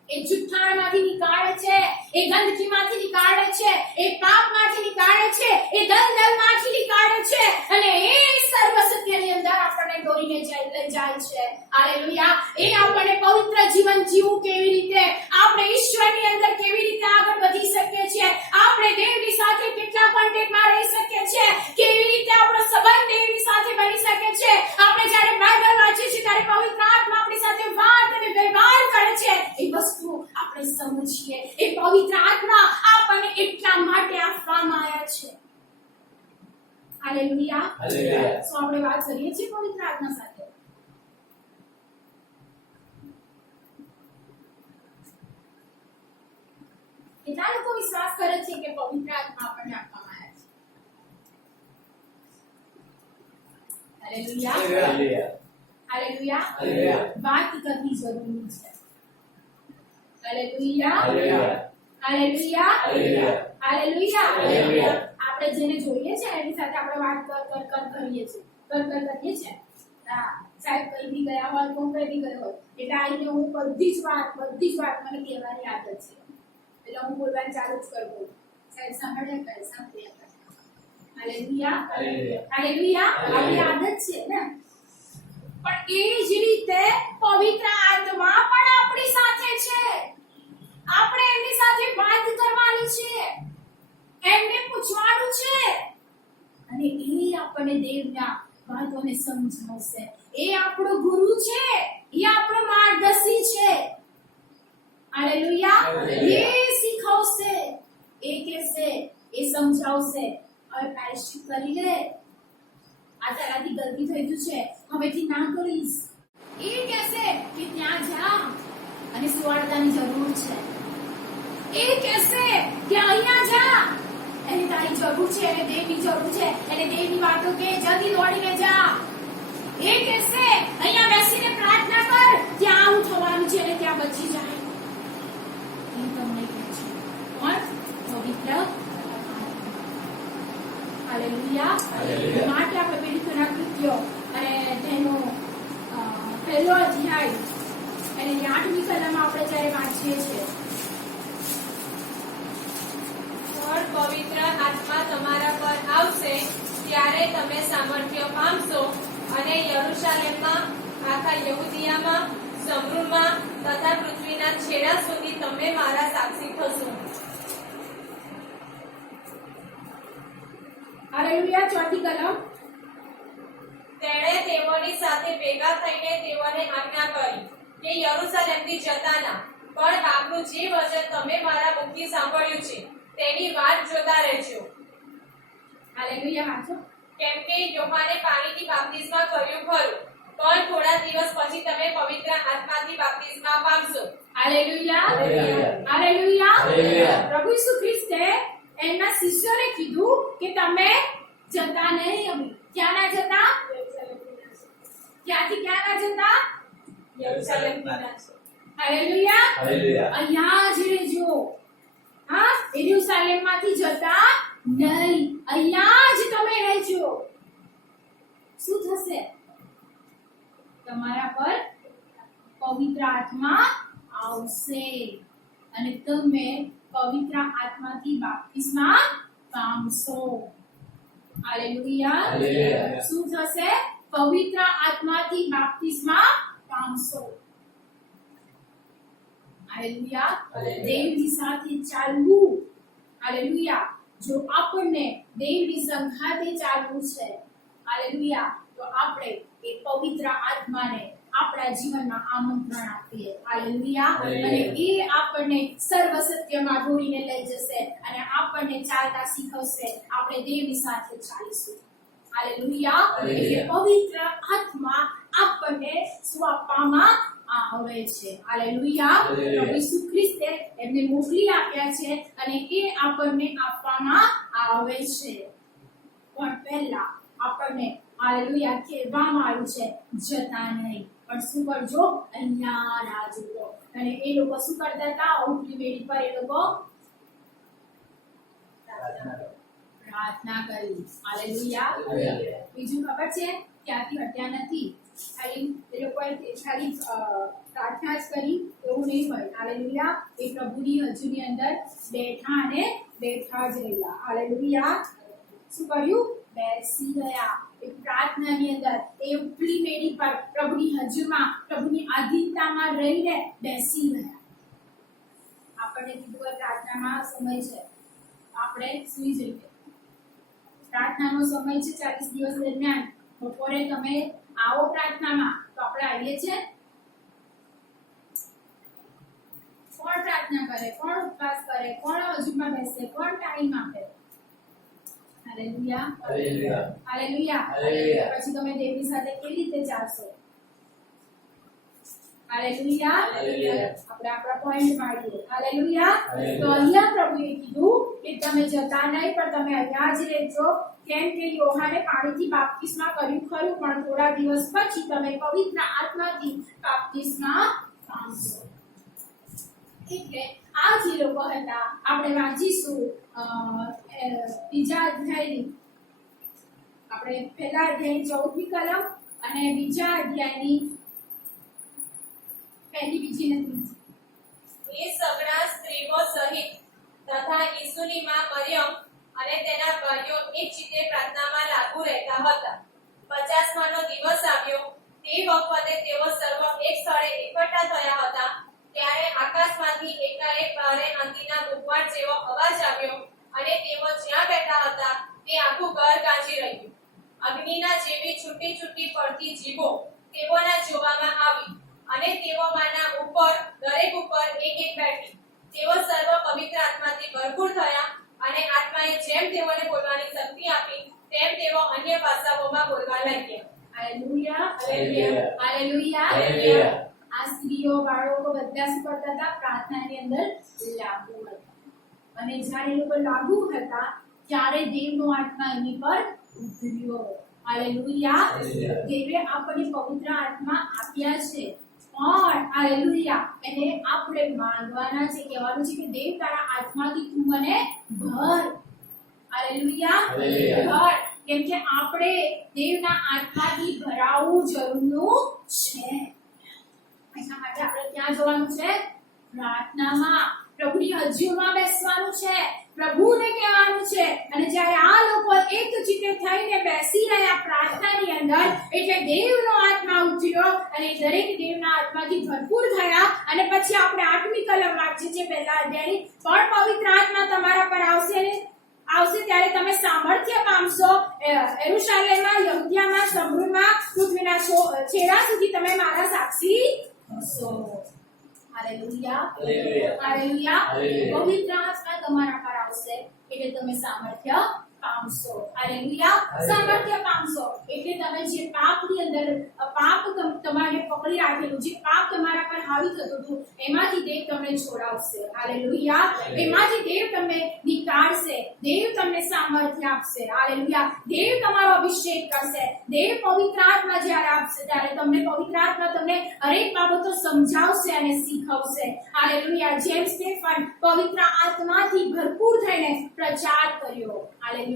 એ જુઠ્ઠાણમાંથી નીકાળે છે, એ ગંદકીમાંથી નીકાળે છે, એ પાપમાંથી નીકાળે છે, એ દલદલમાંથી નીકાળે છે અને એ સર્વ સત્યની અંદર આપણને દોરીને લઈ જાય છે. હાલેલુયા. એ આપણને પવિત્ર જીવન જીવવું કેવી રીતે, આપણે ઈશ્વરની અંદર કેવી રીતે આગળ વધી શકીએ છીએ, આપણે દેવની સાથે કેટલા કોન્ટેક્ટમાં રહી શકીએ છીએ, કેવી રીતે આપણો સંબંધ દેવની સાથે બની શકે છે. આપણે જ્યારે બાઇબલ વાંચીએ છીએ ત્યારે પવિત્ર આત્મા આપણી સાથે વાત અને વ્યવહાર કરે છે. એ વસ્તુ આપણે સમજીએ. એ પવિત્ર આત્મા આપણને એટલા માટે આપવામાં આવ્યા છે. હાલેલુયા. હાલેલુયા. સો આપણે વાત કરીએ છીએ પવિત્ર આત્મા સાથે. કેટલા લોકો વિશ્વાસ કરે છે કે પવિત્ર આત્મા આપણને આપવામાં આવ્યા છે? હાલેલુયા. હાલેલુયા. હાલેલુયા. હાલેલુયા. વાત કરવી જરૂરી છે. હાલેલુયા. હાલેલુયા. હાલેલુયા. હાલેલુયા. હાલેલુયા. હાલેલુયા. આપણે જેને જોઈએ છે એની સાથે આપણે વાત કર કરીએ છીએ. કરીએ છીએ. હા, સાહેબ કઈ બી ગયા હોય તો કઈ બી ગયો હોય એટલે આઈને હું બધી જ વાત મને કહેવાની આદત છે. એટલે હું બોલવાનું ચાલુ જ કરી દઉં. સાહેબ સાંભળે કરે સાંભળ્યા કરે. હાલેલુયા. હાલેલુયા. હાલેલુયા. આપણી આદત છે ને. પણ એ જ રીતે પવિત્ર આત્મા પણ આપણી સાથે છે. આપણે એમની સાથે વાત કરવાની છે, એમને પૂછવાનું છે અને એ આપણને દેવના વાતોને સમજાવશે. એ આપણો ગુરુ છે, એ આપણો માર્ગદર્શી છે. હાલેલુયા. હાલેલુયા. એ શીખવશે, એ કહેશે, એ સમજાવશે. હવે પ્રાયશ્ચિત કરી લે, આ તારાથી મારી ગલતી થઈ ગયું છે, હવેથી ના કરીશ. એ કહેશે કે ત્યાં જા અને સુવાર્તાની જરૂર છે. એ કહેશે કે અહીંયા જા, એને તારી જરૂર છે, એને દેવની જરૂર છે, એને દેવની વાતો કે જલ્દી દોડીને જા. એ કહેશે અહીંયા બેસીને પ્રાર્થના કર, ત્યાં આવું થવાનું છે અને ત્યાં બચી જાય. એ તમને કહે છે કોણ? પવિત્ર. હાલેલુયા. હાલેલુયા. માટે આપણે પેઢીના કૃત્યો અને તેનો પહેલો અધ્યાય અને 8મી કલમ આપણે જ્યારે વાંચીએ છીએ, પણ પવિત્ર આત્મા તમારા પર આવશે ત્યારે તમે સામર્થ્ય પામશો અને યરૂશાલેમમાં, આખા યહૂદિયામાં, સમરૂમાં તથા પૃથ્વીના છેડા સુધી તમે મારા સાક્ષી થશો. હાલેલુયા. 4મી કલમ. તેણે તેઓની સાથે ભેગા થઈને તેઓને આજ્ઞા કરી કે યરૂશાલેમથી જતા ના, પણ આપનું જે વચન તમે મારા મુખથી સાંભળ્યું છે તેની વાત જોતા રહેજો. હાલેલુયા. વાંચો. કેમ કે યોહાને પાણીથી બાપ્તિસ્મા કર્યું ખરું, પણ થોડા દિવસ પછી તમે પવિત્ર આત્માથી બાપ્તિસ્મા પામશો. હાલેલુયા. હાલેલુયા. હાલેલુયા. હાલેલુયા. પ્રભુ ઈસુ ખ્રિસ્તે એમના શિષ્યોને કીધું કે તમે જતા નહીં. હવે ક્યાં ના જતા? ક્યાંથી ક્યાં ના જતા? યરૂશાલેમથી ના. હાલેલુયા. હાલેલુયા. અહીંયા જ રહેજો. હા, યરૂશાલેમમાંથી જતા નહીં, અહીંયા જ તમે રહેજો. શું થશે? તમારા પર પવિત્ર આત્મા આવશે અને તમે પવિત્ર આત્માથી બાપ્તિસ્મા પામશો. હાલેલુયા. હાલેલુયા. શું થશે? પવિત્ર આત્માથી બાપ્તિસ્મા પામશો. હાલેલુયા. હાલેલુયા. દેવની સાથે ચાલવું. હાલેલુયા. જો આપણને દેવની સંઘાતે ચાલવું છે, હાલેલુયા, તો આપણે એ પવિત્ર આત્માને આપણા જીવનમાં આમંત્રણ આપીએ. હાલેલુયા. અને એ આપણને સર્વ સત્યમાં દોરીને લઈ જશે અને આપણને ચાલતા શીખવશે. આપણે દેવની સાથે ચાલીશું. હાલેલુયા. એટલે પવિત્ર આત્મા આપણને શું આપવામાં આવે છે? હાલેલુયા. પ્રભુ ઈસુ ખ્રિસ્તે એમને મોકલી આપ્યા છે અને એ આપણને આપવામાં આવે છે. પણ પહેલા આપણને હાલેલુયા કહેવામાં આવ્યું છે જતા નહીં, પણ શું કરજો? અહીંયા રાજજો. અને એ લોકો શું કરતા હતા? ઉઠલી બેડી પર એ લોકો પ્રાર્થના કરી. હાલેલુયા. બીજું ખબર છે ક્યાંથી હટ્યા નથી, ખાલી એ લોકોએ ખાલી પ્રાર્થના જ કરી એવું નહીં હોય. હાલેલુયા. એ પ્રભુની હજુની અંદર બેઠા અને બેઠા જ રહેલા. હાલેલુયા. શું કર્યું? બેસી ગયા. એ પ્રાર્થનાની અંદર એ ઉપલી મેડી પર પ્રભુની હજુમાં, પ્રભુની આધીનતામાં રહીને બેસી ગયા. આપણને કીધું હોય પ્રાર્થનામાં સમય છે, આપણે સુઈ જઈએ. પ્રાર્થનાનો સમય છે 40 દિવસ દરમિયાન. બપોરે તમે આવો પ્રાર્થનામાં, તો આપણે આવીએ છીએ. કોણ પ્રાર્થના કરે? કોણ ઉપવાસ કરે? કોણ હજુમાં બેસે? કોણ ટાઈમ આપે? હાલેલુયા. હાલેલુયા. હાલેલુયા. હાલેલુયા. પછી તમે દેવની સાથે કેવી રીતે ચાલશો? હાલેલુયા. હાલેલુયા. આપણે આપણા પોઈન્ટ મારીએ. હાલેલુયા. હાલેલુયા. તો અહીંયા પ્રભુએ કીધું કે તમે જતા નહીં, પણ તમે અહીંયા જ રહેજો. કેમ કે યોહાને પાણીથી બાપ્તિસ્મા કર્યું ખરું, પણ થોડા દિવસ પછી તમે પવિત્ર આત્માથી બાપ્તિસ્મા પામશો. એટલે આ જે લોકો હતા, આપણે વાંચીશું બીજા અધ્યાયની, આપણે પહેલા અધ્યાયની 14મી કલમ અને બીજા અધ્યાયની પહેલી, બીજી ને ત્રીજી. એ સગળા સ્ત્રીઓ સહિત તથા ઈસુની માં મરિયમ અને તેના ભાઈઓ એક ચિત્તે પ્રાર્થનામાં લાગુ રહેતા હતા. 50માનો દિવસ આવ્યો. તે વખતે તેઓ સર્વ એક સ્થળે એકઠા થયા હતા. ત્યારે આકાશમાંથી એકાએક ભારે આંધીના બુકવાટ જેવો અવાજ આવ્યો અને તેઓ જ્યાં બેઠા હતા તે આખું ઘર ગાંજી રહ્યું. અગ્નિના જેવી છૂટી છૂટી પડતી જીભો તેઓના જોવામાં આવી અને તેઓમાંના ઉપર દરેક ઉપર એક એક બેઠી. તેઓ સર્વ પવિત્ર આત્માથી ભરપૂર થયા અને આત્માએ જેમ તેઓને બોલવાની શક્તિ આપી તેમ તેઓ અન્ય ભાષાઓમાં બોલવા લાગ્યા. હાલેલુયા હાલેલુયા. હાલેલુયા હાલેલુયા. આ સ્ત્રીઓ બાળકો બધા શું કરતા હતા? પ્રાર્થનાની અંદર લાગુ હતા. અને જ્યારે એ લોકો લાગુ હતા ત્યારે દેવનો આત્મા એની પર ઉતર્યો. હાલેલુયા. હાલેલુયા. દેવે આપણને પવિત્ર આત્મા આપ્યા છે પણ હાલેલુયા એને આપણે માંગવાના છે. કહેવાનું છે કે દેવ તારા આત્માથી તું મને ભર. હાલેલુયા. હાલેલુયા. ભર. કેમ કે આપણે દેવના આત્માથી ભરાવું જરૂરનું છે. એના માટે આપણે ક્યાં જવાનું છે? પ્રાર્થનામાં, પ્રભુની હજુમાં બેસવાનું છે, પ્રભુને કહેવાનું છે. અને જ્યારે આ લોકો એક ચિત્તે થઈને બેસી રહ્યા પ્રાર્થનાની અંદર એટલે દેવનો આત્મા ઉતર્યો અને દરેક દેવના આત્માથી ભરપૂર થયા. અને પછી આપણે 8મી કલમ વાંચીએ છીએ પહેલા અધ્યાયની, પણ પવિત્ર આત્મા તમારા પર આવશે ત્યારે તમે સામર્થ્ય પામશો. યરૂશલેમમાં, યહૂદિયામાં, સમરૂમાં, પૃથ્વીના છેડા સુધી તમે મારા સાક્ષી હશો. હાલેલુયા હાલેલુયા. હાલેલુયા. હાલેલુયા. પવિત્ર આત્મા તમારા પર આવશે એટલે તમે સામર્થ્ય પામશો. હાલેલુયા. સામર્થ્ય પામશો એટલે તમે જે પાપની અંદર પાપ તમારે પકડી રાખેલું, જે પાપ તમારા પર હાવી થતું હતું એમાંથી દેવ તમને છોડાવશે. હાલેલુયા. એમાંથી દેવ તમને નીકાળશે, દેવ તમને સામર્થ્ય આપશે. હાલેલુયા. દેવ તમારો અભિષેક કરશે. દેવ પવિત્ર આત્મા જ્યારે આપશે ત્યારે તમને પવિત્ર આત્મા તમને હરેક બાબતો સમજાવશે અને શીખવશે. હાલેલુયા. જેમ સ્ટેફન પવિત્ર આત્માથી ભરપૂર થઈને પ્રચાર કર્યો. હાલેલુયા.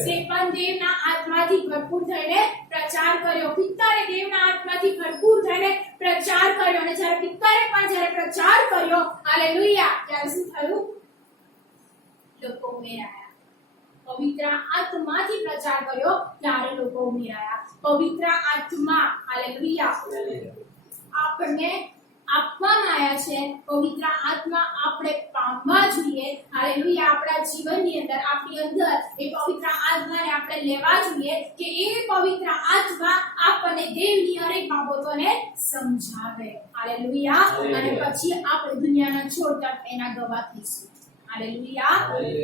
સ્ટેફન દેવના આત્માથી ભરપૂર થઈને પ્રચાર કર્યો. પિત્તરે દેવના આત્માથી ભરપૂર થઈને પ્રચાર કર્યો. અને જ્યારે પિત્તરે પણ જ્યારે પ્રચાર કર્યો હાલેલુયા ત્યારે શું થયું? લોકો ઉમેરાયા. પવિત્ર આત્માથી પ્રચાર કર્યો ત્યારે લોકો ઉમેરાયા. પવિત્ર આત્મા હાલેલુયા આપણને આપવામાં આવ્યા છે. પવિત્ર આત્મા આપણે પામવા જોઈએ. હાલેલુયા. આપણા જીવનની અંદર આપણી અંદર એ પવિત્ર આત્માને આપણે લેવા જોઈએ કે એ પવિત્ર આત્મા આપણને દેવની હરેક બાબતોને સમજાવે. હાલેલુયા. અને પછી આપણે દુનિયાના છોડ તરફ એના ગવાહ થઈશું. હાલેલુયા.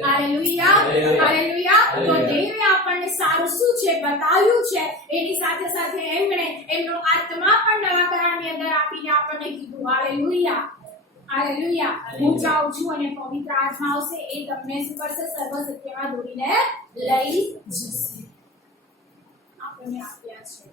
હાલેલુયા. હાલેલુયા. તો દેવે આપણને સારું શું છે બતાવ્યું છે, એની સાથે સાથે એમણે એમનો આત્મા પણ નવા કરારની અંદર આપીને આપણને કીધું. હાલેલુયા. હાલેલુયા. હું જાઉં છું અને પવિત્ર આત્મા આવશે, એ તમને શું કરશે? સર્વ સત્યમાં દોરીને લઈ જશે. આપણને આપ્યા છે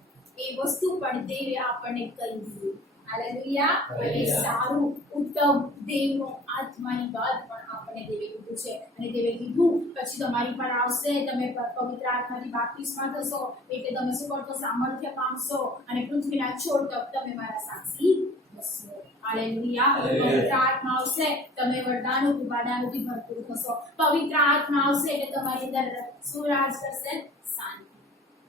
એ વસ્તુ પણ દેવે આપણને કહી દીધું. હાલેલુયા. અને સારું ઉત્તમ દેવનો આત્માની વાત પણ આપણને દેવે કીધું છે. અને દેવે કીધું પછી તમારી પર આવશે, તમે પવિત્ર આત્માથી બાપ્તિસ્મા થશો એટલે તમે શું કરશો? સામર્થ્ય પામશો અને પૃથ્વીના છોડ તક તમે મારા સાક્ષી થશો. હાલેલુયા. પવિત્ર આત્મા આવશે, તમે વરદાનો ઉપાદાનોથી ભરપૂર થશો. પવિત્ર આત્મા આવશે એટલે તમારી અંદર શું રાજ કરશે? શાંતિ.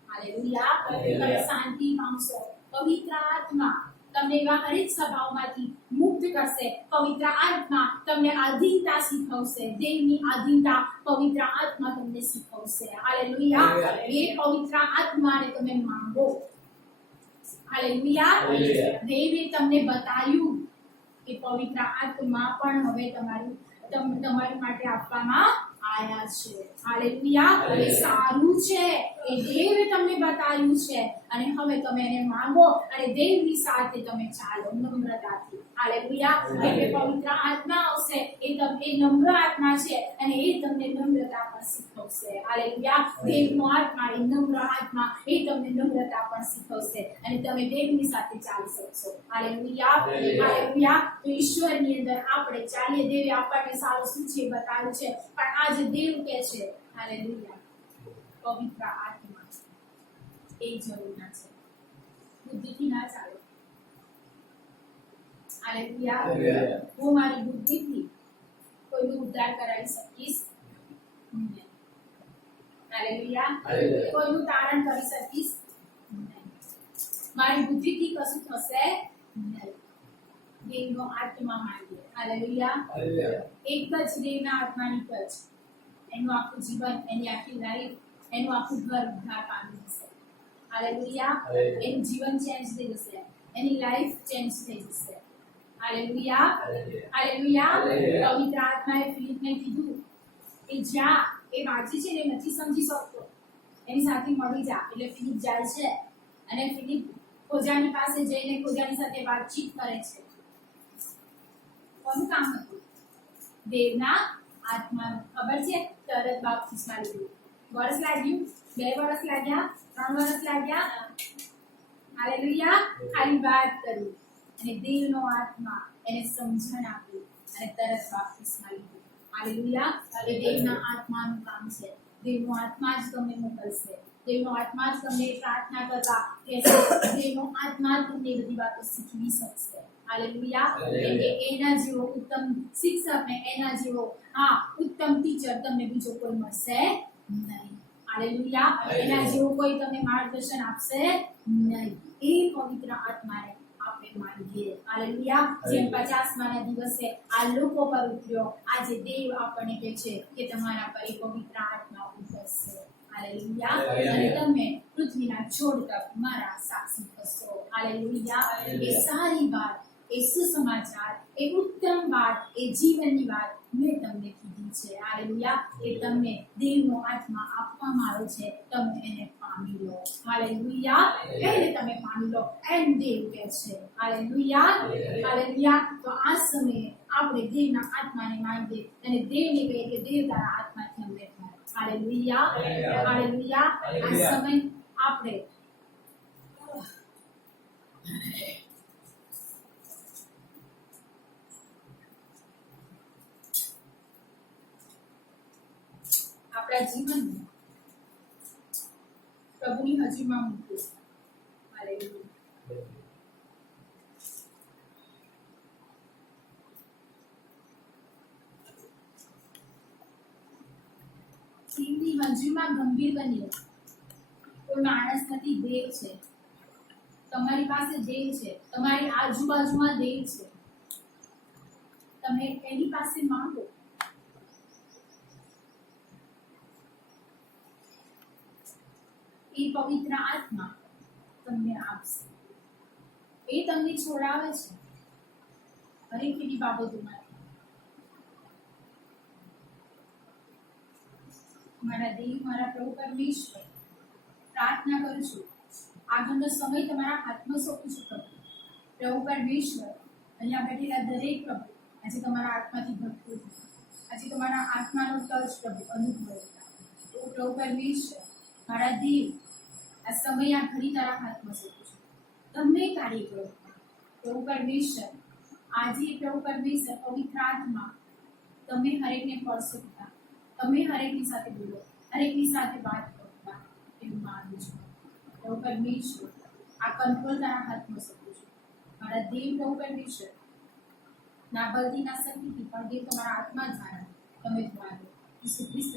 હાલેલુયા. તમે શાંતિ પામશો. પવિત્ર આત્મા તમને એવા હરેક સ્વભાવમાંથી મુક્ત કરશે. પવિત્ર આત્મા તમને આધીનતા શીખવશે. દેવની આધીનતા પવિત્ર આત્મા તમને શીખવશે. હાલેલુયા. એ પવિત્ર આત્માને તમે માંગો. હાલેલુયા. હાલેલુયા. દેવે તમને બતાવ્યું કે પવિત્ર આત્મા પણ હવે તમારી માટે આપવામાં આયા છે. હાલેલુયા. એ સારું છે, એ દેવે તમને બતાવ્યું છે અને હવે તમે એને માંગો અને દેવની સાથે તમે ચાલો નમ્રતાથી. હાલેલુયા. એટલે પવિત્ર આત્મા આવશે, એ નમ્ર આત્મા છે અને એ તમને નમ્રતા પણ શીખવશે. હાલેલુયા. દેવનો આત્મા એ નમ્ર આત્મા એ તમને નમ્રતા પણ શીખવશે અને તમે દેવની સાથે ચાલી શકશો. હાલેલુયા. હાલેલુયા. તો ઈશ્વરની અંદર આપણે ચાલીએ. દેવે આપણને સારું શું છે બતાવ્યું છે, પણ આજે દેવ કે છે હાલેલુયા પવિત્ર આત્મા એ જરૂરના છે. બુદ્ધિથી ના ચાલો. હાલેલુયા. હું મારી બુદ્ધિથી કોઈનો ઉદ્ધાર કરાવી શકીશ નહીં. હાલેલુયા. કોઈનું તારણ કરી શકીશ નહીં. મારી બુદ્ધિથી કશું થશે નહીં. દેવનો આત્મા માંગીએ. હાલેલુયા. એક જ દેવના આત્માની ટચ, એનું આખું જીવન, એની આખી લાઈફ, એનું આખું ઘર ઉદ્ધાર પામી જશે. હાલેલુયા. એનું જીવન ચેન્જ થઈ જશે, એની લાઈફ ચેન્જ થઈ જશે. હાલેલુયા. હાલેલુયા. પવિત્ર આત્માએ ફિલિપને કીધું કે જ્યાં એ વાંચી છે ને નથી સમજી શકતો, એની સાથે મળી જા. એટલે ફિલિપ જાય છે અને ફિલિપ ખોજાની પાસે જઈને ખોજાની સાથે વાતચીત કરે છે. કોનું કામ હતું? દેવના આત્માનું. ખબર છે? તરત બાપ્તિસ્મા લીધું. વર્ષ લાગ્યું? 2 વર્ષ લાગ્યા? 3 વર્ષ લાગ્યા? હાલેલુયા! ખાલી વાત કરી અને દેવનો આત્મા એને સમજણ આપી અને તરત બાપ્તિસ્મા લીધું. હાલેલુયા! હવે દેવના આત્માનું કામ છે. દેવનો આત્મા જ તમને મોકલશે. દેવનો આત્મા જ તમને પ્રાર્થના કરવા કહેશે. દેવનો આત્મા જ તમને બધી વાતો શીખવી શકશે. હાલેલુયા! કેમ કે એના જેવો ઉત્તમ શિક્ષક ને એના જેવો ઉત્તમ ટીચર તમને બીજો કોઈ મળશે નહીં. હાલેલુયા! એના જેવો કોઈ તમને માર્ગદર્શન આપશે નહીં. એ પવિત્ર આત્માને આપણે માંગીએ. હાલેલુયા! જેમ 50મા દિવસે આ લોકો પર ઉતર્યો, આજે દેવ આપણને કહે છે કે તમારા પર એ પવિત્ર આત્મા ઉતરશે. હાલેલુયા! અને તમે પૃથ્વીના છોડ તક મારા સાક્ષી થશો. હાલેલુયા! એ સારી વાત, એ સુસમાચાર, એ ઉત્તમ વાત, એ જીવનની વાત મેં તમને કીધી છે. હાલેલુયા! એ તમને દેવનો આત્મા આપવામાં આવ્યો છે. તમે એને પામી લો. હાલેલુયા! એને તમે પામી લો એમ દેવ કહે છે. હાલેલુયા! હાલેલુયા! તો આ સમયે આપણે દેવના આત્માને માંગીએ અને દેવને કહીએ કે દેવ તારા આત્માથી અમને ભર. હાલેલુયા! હાલેલુયા! આ સમય આપણે આપણા જીવનમાં પ્રભુની હાજરીમાં મૂકવું. હાલેલુયા! દેવની હાજરીમાં ગંભીર બનીએ. કોઈ માણસ નથી, દેવ છે. તમારી પાસે દેવ છે. તમારી આજુબાજુમાં દેવ છે. તમે એની પાસે માંગો. એ પવિત્ર આત્મા તમને આપશે. એ તમને છોડાવે છે હરેક એવી બાબતોમાંથી. મારા દેવ, મારા પ્રભુ પરમેશ્વર, પ્રાર્થના કરું છું, આગળનો સમય તમારા હાથમાં સોંપું છું પ્રભુ. પ્રભુ પરમેશ્વર, અહીંયા બેઠેલા દરેક પ્રભુ આજે તમારા આત્માથી ભરપૂર, આજે તમારા આત્માનો ટચ પ્રભુ અનુભવતા. પ્રભુ પરમેશ્વર, મારા દેવ, આ સમય આ ઘડી તારા હાથમાં સોંપું છું. તમે કાર્ય કરો પ્રભુ પરમેશ્વર. આજે પ્રભુ પરમેશ્વર પવિત્ર આત્મા તમે હરેકને પડશો પિતા. તમે હરેકની સાથે બોલો, હરેકની સાથે વાત કરતા એવું માનું છું. પ્રભુ પરમેશ્વર, આ કંટ્રોલ તારા હાથમાં સોંપું છું. મારા દેવ પ્રભુ પરમેશ્વર, ના બલથી ના શક્તિથી પણ દેવ તમારા આત્મા દ્વારા તમે દ્વારા ઈસુ ખ્રિસ્ત